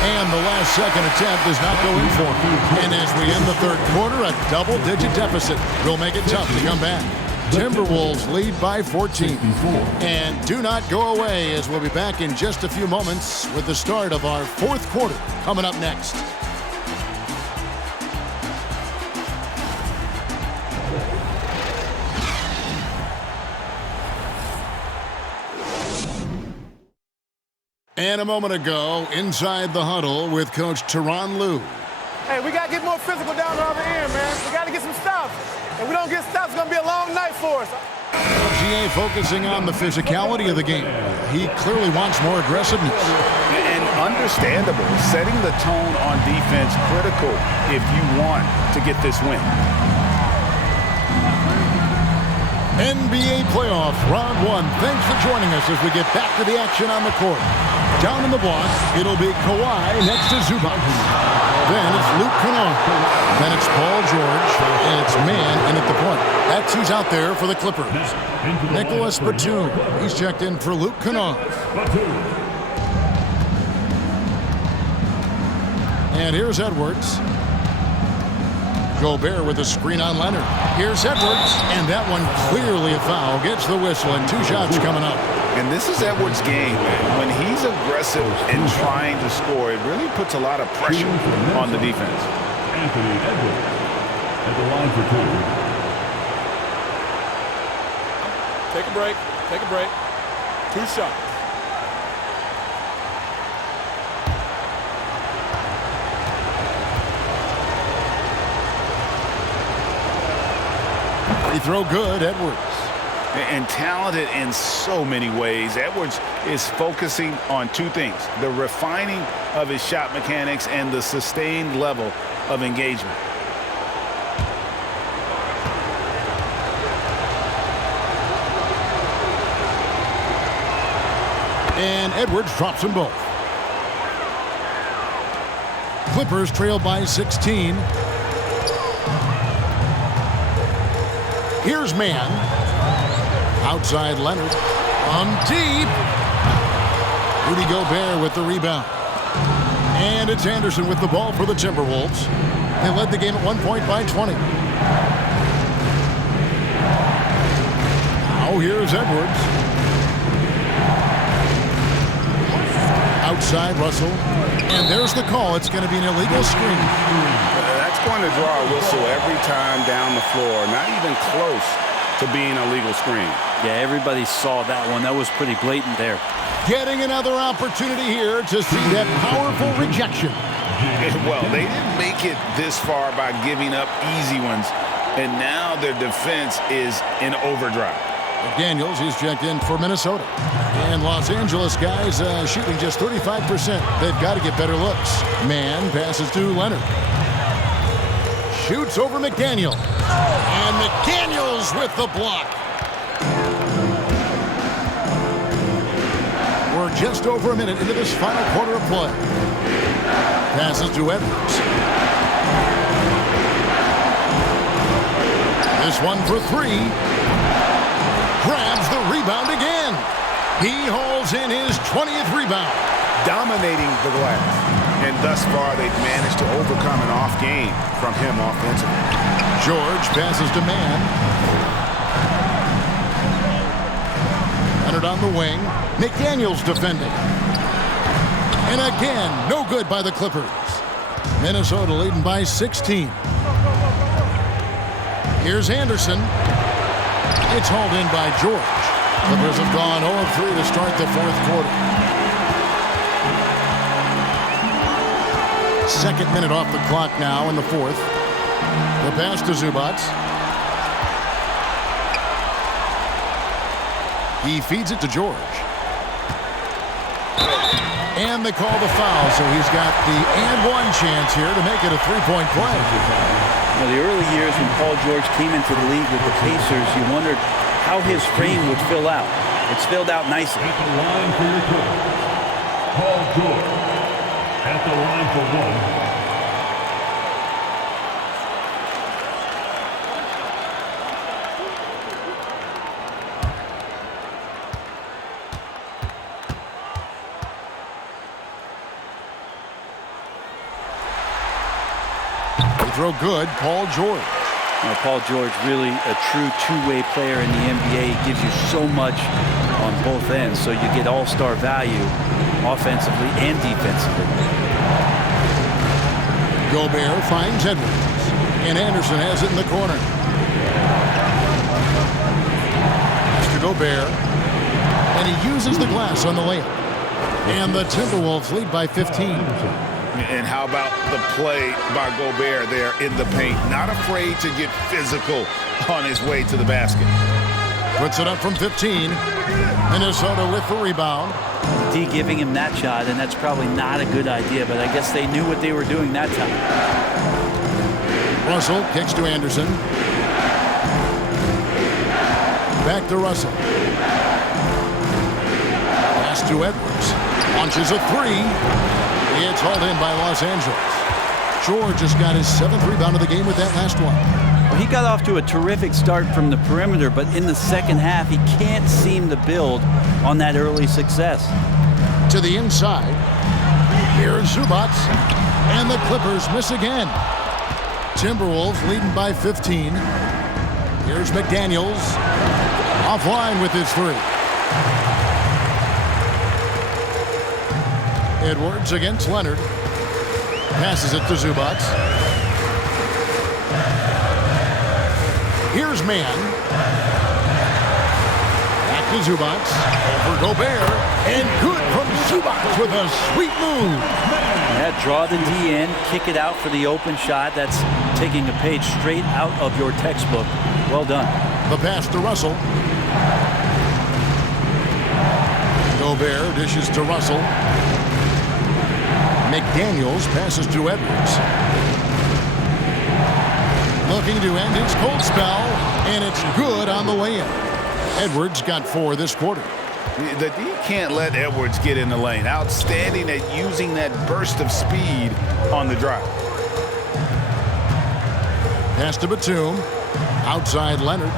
And the last second attempt does not go in for him. And as we end the third quarter, a double-digit deficit will make it tough to come back. Timberwolves lead by 14. And do not go away, as we'll be back in just a few moments with the start of our fourth quarter coming up next. And a moment ago, inside the huddle with Coach Tyronn Lue. Hey, we got to get more physical down the other end, man. We got to get some stops. If we don't get stops, it's going to be a long night for us. GA focusing on the physicality of the game. He clearly wants more aggressiveness. And understandable. Setting the tone on defense critical if you want to get this win. NBA playoff round 1. Thanks for joining us as we get back to the action on the court. Down in the block, it'll be Kawhi next to Zubac. Then it's Luke Kennard. Then it's Paul George. And it's Man in at the point. He's out there for the Clippers. Nicholas Batum. He's checked in for Luke Kennard. And here's Edwards. Gobert with a screen on Leonard. Here's Edwards. And that one clearly a foul. Gets the whistle and 2 shots coming up. And this is Edwards' game, man. When he's aggressive and trying to score, it really puts a lot of pressure on the defense. Anthony Edwards at the line for 2. Take a break. Take a break. 2 shots. Free throw good, Edwards. And talented in so many ways. Edwards is focusing on 2 things: the refining of his shot mechanics and the sustained level of engagement. And Edwards drops them both. Clippers trail by 16. Here's man. Outside Leonard. On deep. Rudy Gobert with the rebound. And it's Anderson with the ball for the Timberwolves. They led the game at 1 point by 20. Now here's Edwards. Outside Russell. And there's the call. It's going to be an illegal screen. That's going to draw a whistle every time down the floor. Not even close to being a legal screen. Yeah, everybody saw that one. That was pretty blatant there. Getting another opportunity here to see that powerful rejection. Well, they didn't make it this far by giving up easy ones, and now their defense is in overdrive. Daniels is checked in for Minnesota. And Los Angeles guys shooting just 35%. They've got to get better looks. Man passes to Leonard. Shoots over McDaniel. And McDaniels with the block. We're just over a minute into this final quarter of play. Passes to Edwards. This one for three. Grabs the rebound again. He hauls in his 20th rebound. Dominating the glass. And thus far, they've managed to overcome an off game from him offensively. George passes to man. Leonard on the wing. McDaniels defending. And again, no good by the Clippers. Minnesota leading by 16. Here's Anderson. It's hauled in by George. Clippers have gone 0-3 to start the fourth quarter. Second minute off the clock now in the fourth. The pass to Zubac. He feeds it to George. And they call the foul, so he's got the and-one chance here to make it a three-point play. Now, the early years when Paul George came into the league with the Pacers, you wondered how his frame would fill out. It's filled out nicely. At the line for your goal, Paul George. At the line for one. Throw good, Paul George. Now, Paul George, really a true two-way player in the NBA. He gives you so much on both ends, so you get all-star value offensively and defensively. Gobert finds Edwards, and Anderson has it in the corner. Mr. Gobert, and he uses the glass on the layup. And the Timberwolves lead by 15. And how about the play by Gobert there in the paint? Not afraid to get physical on his way to the basket. Puts it up from 15. Minnesota with the rebound. D giving him that shot, and that's probably not a good idea, but I guess they knew what they were doing that time. Russell kicks to Anderson. Back to Russell. Pass to Edwards. Launches a three. It's hauled in by Los Angeles. George just got his 7th rebound of the game with that last one. Well, he got off to a terrific start from the perimeter, but in the second half, he can't seem to build on that early success. To the inside. Here's Zubac. And the Clippers miss again. Timberwolves leading by 15. Here's McDaniels. Offline with his three. Edwards against Leonard. Passes it to Zubac. Here's man. Back to Zubac. Over Gobert. And good from Zubac with a sweet move. Yeah, draw the D in, kick it out for the open shot. That's taking a page straight out of your textbook. Well done. The pass to Russell. Gobert dishes to Russell. McDaniels passes to Edwards. Looking to end his cold spell, and it's good on the way in. Edwards got 4 this quarter. The D can't let Edwards get in the lane. Outstanding at using that burst of speed on the drive. Pass to Batum. Outside Leonard.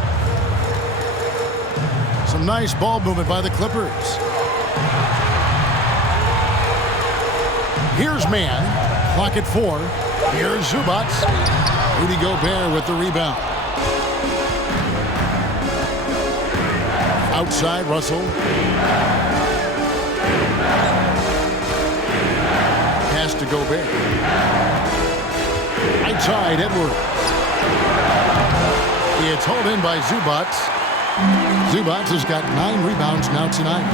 Some nice ball movement by the Clippers. Here's Mann. Clock at 4. Here's Zubac. Rudy Gobert with the rebound. Outside Russell. Pass to Gobert. Outside Edwards. It's hauled in by Zubac. Zubac has got 9 rebounds now tonight.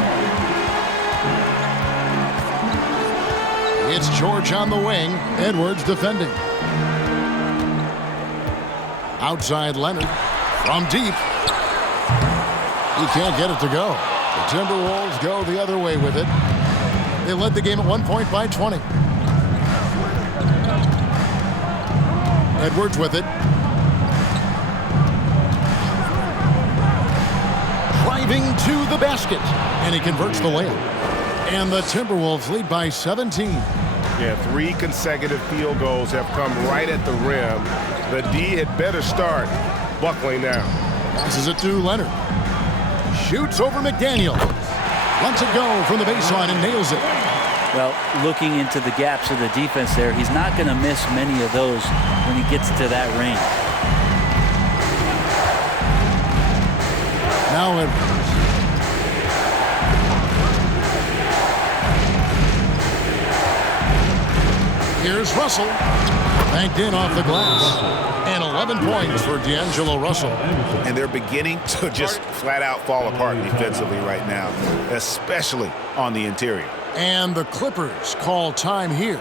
It's George on the wing. Edwards defending. Outside Leonard. From deep. He can't get it to go. The Timberwolves go the other way with it. They led the game at 1 point by 20. Edwards with it. Driving to the basket. And he converts the layup. And the Timberwolves lead by 17. Yeah, 3 consecutive field goals have come right at the rim. The D had better start buckling down. Passes it to Leonard. Shoots over McDaniel. Lets it go from the baseline and nails it. Well, looking into the gaps of the defense there, he's not going to miss many of those when he gets to that range. Now Edwards. Here's Russell. Banked in off the glass. And 11 points for D'Angelo Russell. And they're beginning to just flat out fall apart defensively right now, especially on the interior. And the Clippers call time here.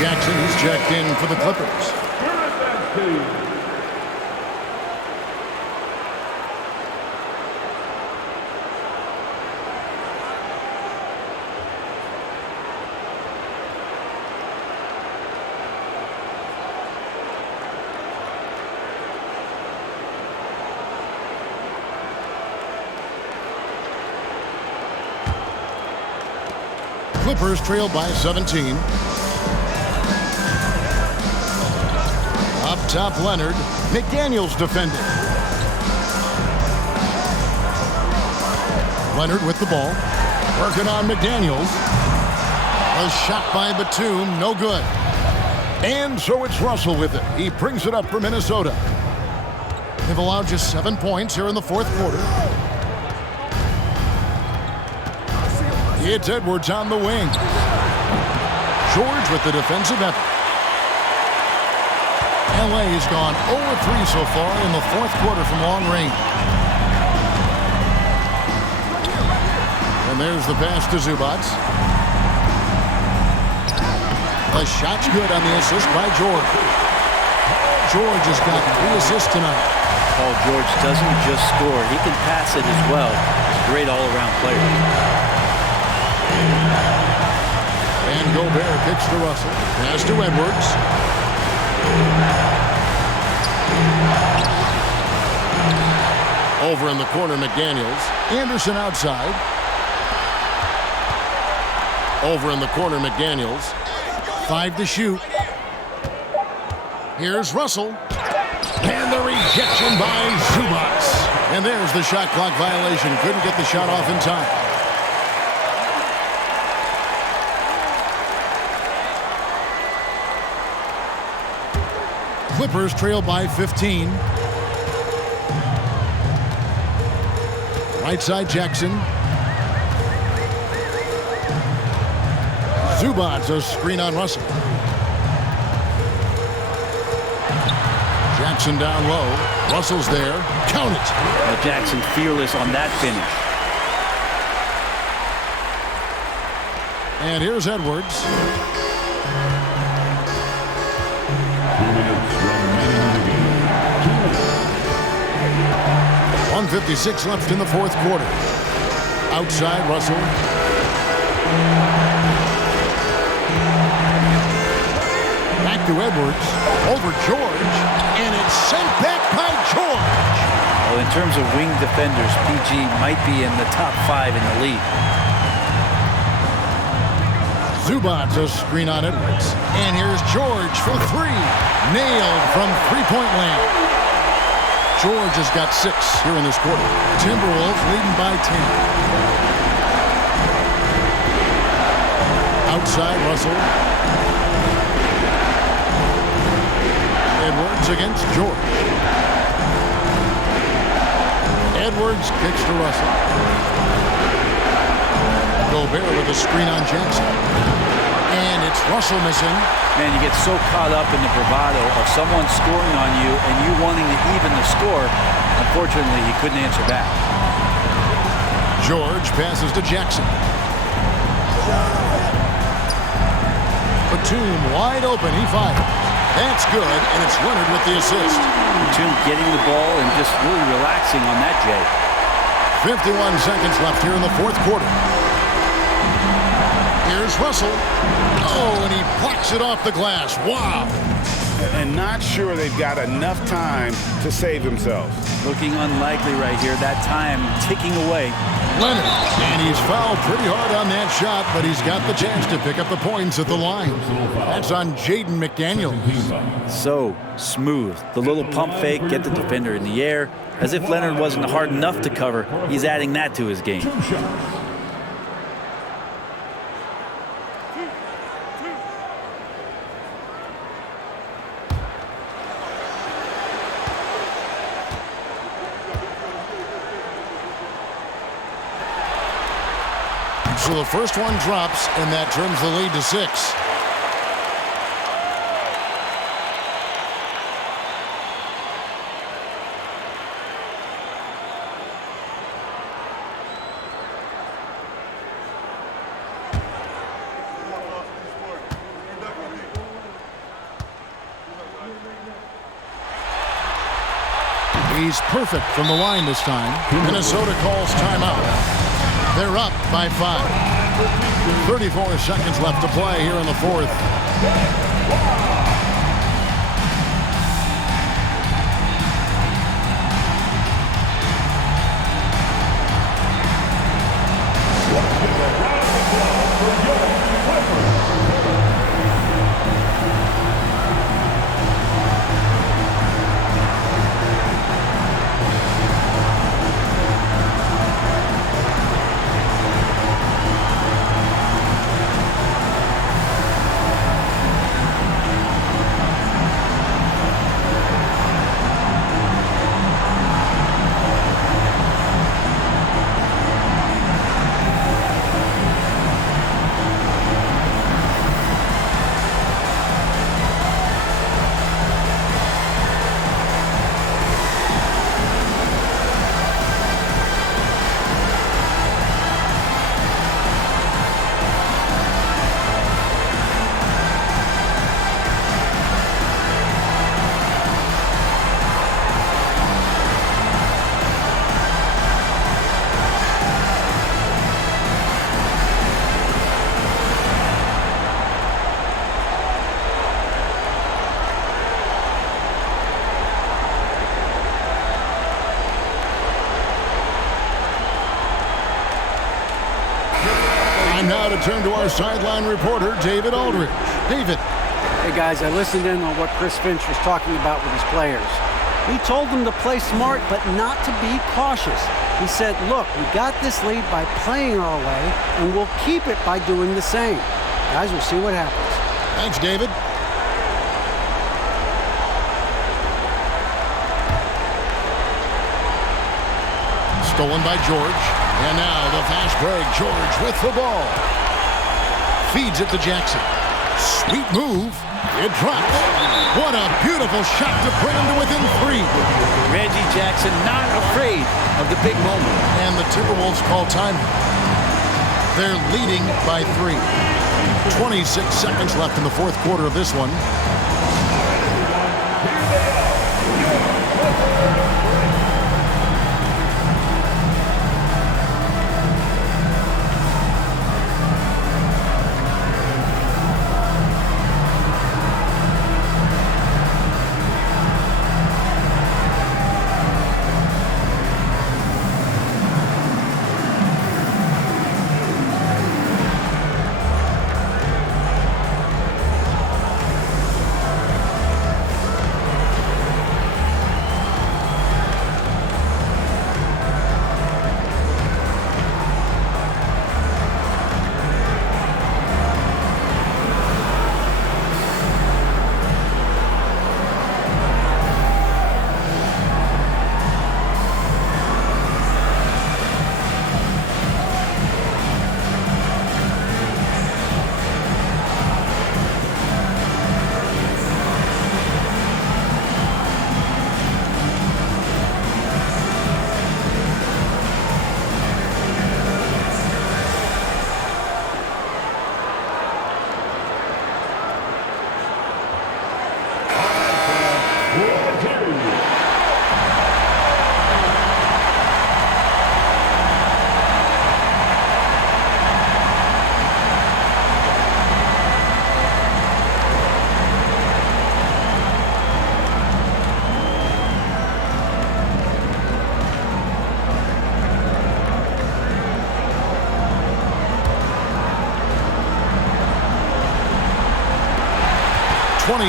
Jackson's checked in for the Clippers. Clippers trail by 17. Up top, Leonard. McDaniels defending. Leonard with the ball. Working on McDaniels. A shot by Batum, no good. And so it's Russell with it. He brings it up for Minnesota. They've allowed just 7 points here in the fourth quarter. It's Edwards on the wing. George with the defensive effort. LA has gone 0-3 so far in the fourth quarter from long range. And there's the pass to Zubac. The shot's good on the assist by George. George has got 3 assists tonight. Paul George doesn't just score. He can pass it as well. He's a great all-around player. And Gobert kicks to Russell. Pass to Edwards. Over in the corner, McDaniels. Anderson outside. Over in the corner, McDaniels. 5 to shoot. Here's Russell. And the rejection by Zubats. And there's the shot clock violation. Couldn't get the shot off in time. Clippers trail by 15. Right side, Jackson. Zubats, a screen on Russell. Jackson down low. Russell's there. Count it. Well, Jackson fearless on that finish. And here's Edwards. 1:56 left in the fourth quarter. Outside, Russell. Back to Edwards. Over George. And it's sent back by George. Well, in terms of wing defenders, PG might be in the top 5 in the league. Zubats, a screen on Edwards. And here's George for 3. Nailed from three-point land. George has got 6 here in this quarter. Timberwolves leading by 10. Outside, Russell. Edwards against George. Edwards kicks to Russell. Gobert with a screen on Jackson. And it's Russell missing. Man, you get so caught up in the bravado of someone scoring on you and you wanting to even the score. Unfortunately, he couldn't answer back. George passes to Jackson. Batum wide open. He fires. That's good, and it's Leonard with the assist. Batum getting the ball and just really relaxing on that, Jay. 51 seconds left here in the fourth quarter. Here's Russell. Oh, and he blocks it off the glass. Wow. And not sure they've got enough time to save themselves. Looking unlikely right here. That time ticking away. Leonard. And he's fouled pretty hard on that shot, but he's got the chance to pick up the points at the line. That's on Jaden McDaniels. So smooth. The little pump fake, get the defender in the air. As if Leonard wasn't hard enough to cover, he's adding that to his game. So the first one drops, and that turns the lead to 6. He's perfect from the line this time. Minnesota calls timeout. They're up by 5. 34 seconds left to play here in the fourth. to turn to our sideline reporter, David Aldridge. David. Hey, guys, I listened in on what Chris Finch was talking about with his players. He told them to play smart, but not to be cautious. He said, look, we got this lead by playing our way, and we'll keep it by doing the same. Guys, we'll see what happens. Thanks, David. Stolen by George. And now the fast break. George with the ball. Feeds it to Jackson. Sweet move. It drops. What a beautiful shot to bring him to within 3. Reggie Jackson not afraid of the big moment. And the Timberwolves call time. They're leading by 3. 26 seconds left in the fourth quarter of this one.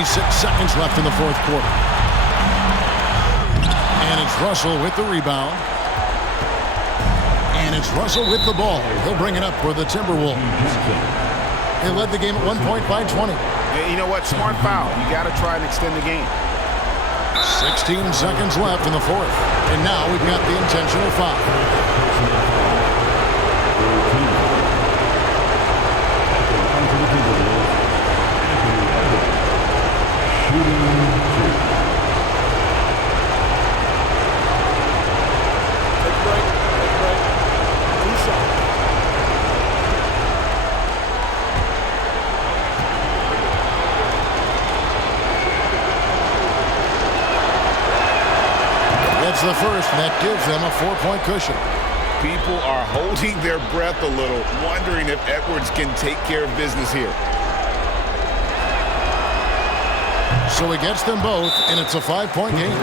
Seconds left in the fourth quarter. And it's Russell with the rebound. And it's Russell with the ball. He'll bring it up for the Timberwolves. They led the game at 1 point by 20. Yeah, you know what? Smart foul. You got to try and extend the game. 16 seconds left in the fourth. And now we've got the intentional foul. The first, and that gives them a 4-point cushion. People are holding their breath a little, wondering if Edwards can take care of business here. So he gets them both, and it's a 5-point game.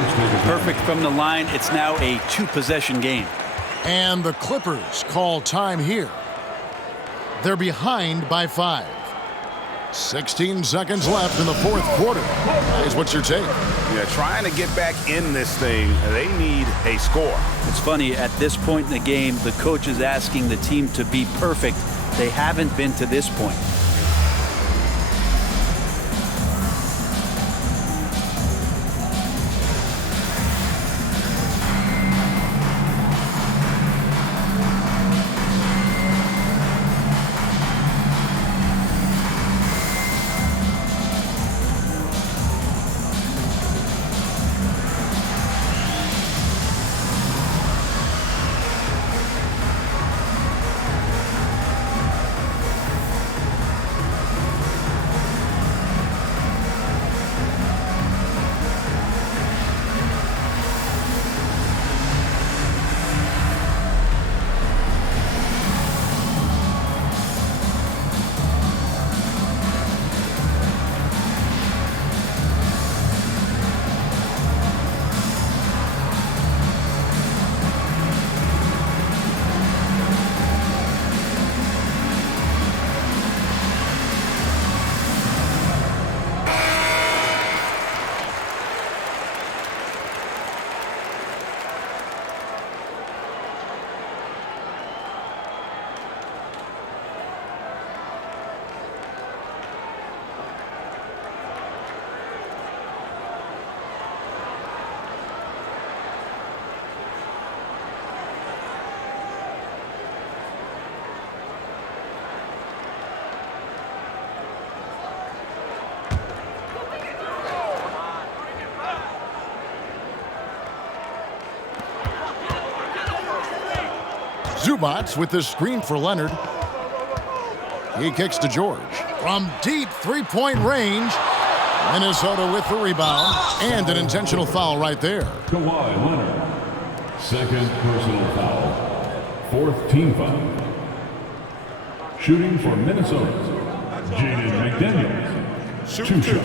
Perfect from the line. It's now a 2-possession game. And the Clippers call time here. They're behind by 5. 16 seconds left in the fourth quarter. Guys, what's your take? Yeah, trying to get back in this thing, they need a score. It's funny, at this point in the game, the coach is asking the team to be perfect. They haven't been to this point. Zubats with the screen for Leonard. He kicks to George. From deep three-point range, Minnesota with the rebound and an intentional foul right there. Kawhi Leonard. Second personal foul. Fourth team foul. Shooting for Minnesota, Jaden McDaniels. 2 shots.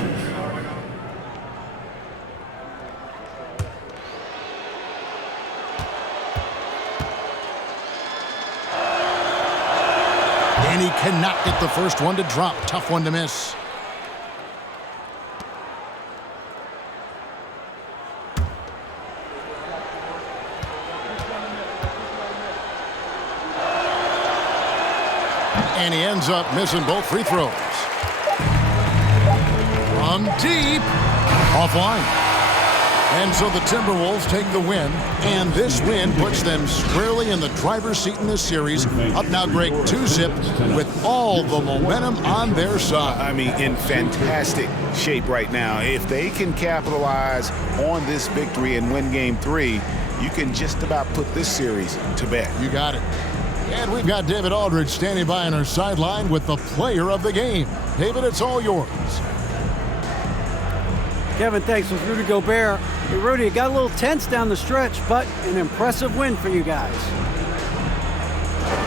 And he cannot get the first one to drop. Tough one to miss. And he ends up missing both free throws. From deep, offline. And so the Timberwolves take the win, and this win puts them squarely in the driver's seat in this series. Up now, Greg, 2-zip with all the momentum on their side. I mean, in fantastic shape right now. If they can capitalize on this victory and win Game 3, you can just about put this series to bed. You got it. And we've got David Aldridge standing by on our sideline with the player of the game. David, it's all yours. Kevin, thanks with Rudy Gobert. Hey, Rudy, it got a little tense down the stretch, but an impressive win for you guys.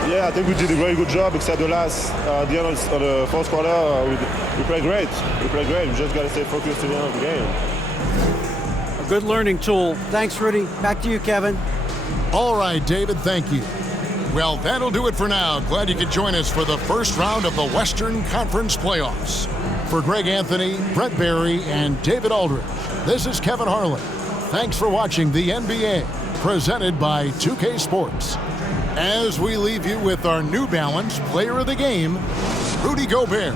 Yeah, I think we did a very good job, except the end of the fourth quarter, we played great. We played great. We just got to stay focused to the end of the game. A good learning tool. Thanks, Rudy. Back to you, Kevin. All right, David, thank you. Well, that'll do it for now. Glad you could join us for the first round of the Western Conference playoffs. For Greg Anthony, Brett Barry, and David Aldridge, this is Kevin Harlan. Thanks for watching the NBA, presented by 2K Sports. As we leave you with our New Balance Player of the Game, Rudy Gobert.